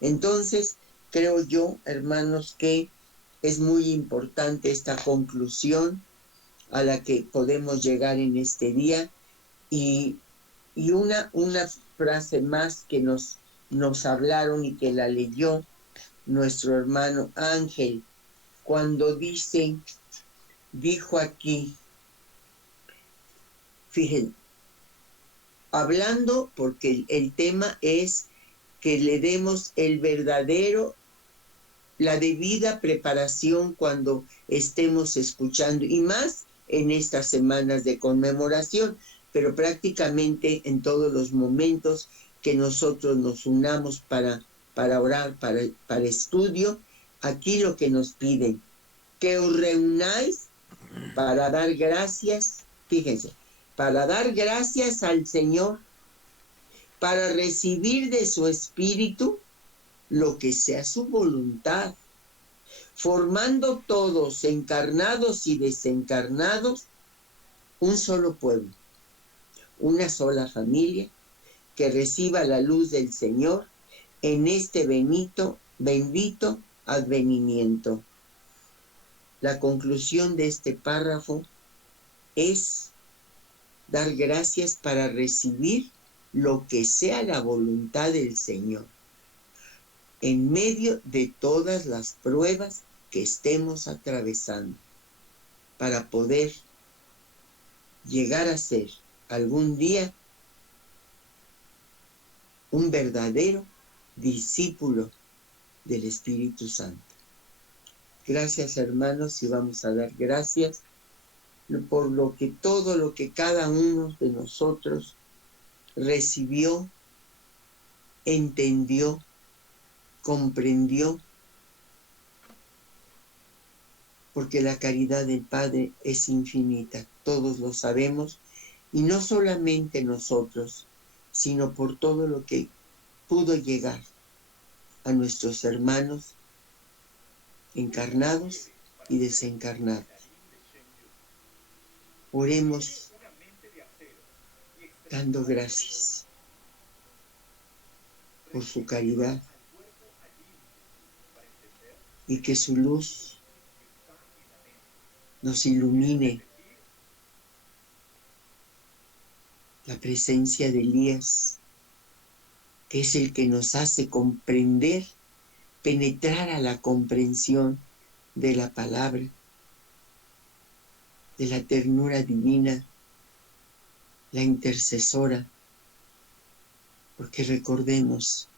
Entonces, creo yo, hermanos, que es muy importante esta conclusión a la que podemos llegar en este día y una frase más que nos hablaron y que la leyó nuestro hermano Ángel, cuando dijo aquí, fíjense, hablando, porque el tema es que le demos la debida preparación cuando estemos escuchando, y más en estas semanas de conmemoración, pero prácticamente en todos los momentos que nosotros nos unamos para orar, para estudio. Aquí lo que nos piden, que os reunáis para dar gracias, fíjense, para dar gracias al Señor, para recibir de su Espíritu lo que sea su voluntad, formando todos, encarnados y desencarnados, un solo pueblo, una sola familia, que reciba la luz del Señor en este bendito advenimiento. La conclusión de este párrafo es dar gracias para recibir lo que sea la voluntad del Señor, en medio de todas las pruebas que estemos atravesando, para poder llegar a ser algún día un verdadero discípulo del Espíritu Santo. Gracias, hermanos, y vamos a dar gracias por todo lo que cada uno de nosotros recibió, entendió, comprendió, porque la caridad del Padre es infinita, todos lo sabemos, y no solamente nosotros, sino por todo lo que pudo llegar a nuestros hermanos encarnados y desencarnados. Oremos dando gracias por su caridad y que su luz nos ilumine. La presencia de Elías, que es el que nos hace comprender, penetrar a la comprensión de la palabra, de la ternura divina, la intercesora, porque recordemos,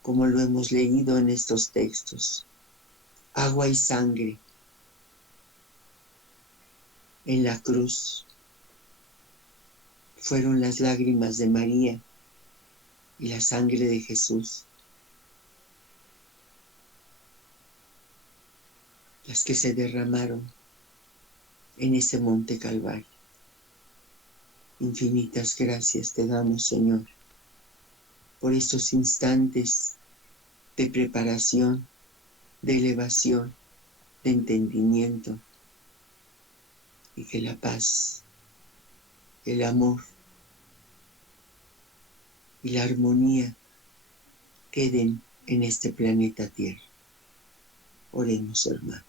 como lo hemos leído en estos textos, agua y sangre en la cruz fueron las lágrimas de María y la sangre de Jesús, las que se derramaron en ese monte Calvario. Infinitas gracias te damos, Señor, por estos instantes de preparación, de elevación, de entendimiento, y que la paz, el amor y la armonía queden en este planeta Tierra. Oremos, hermanos.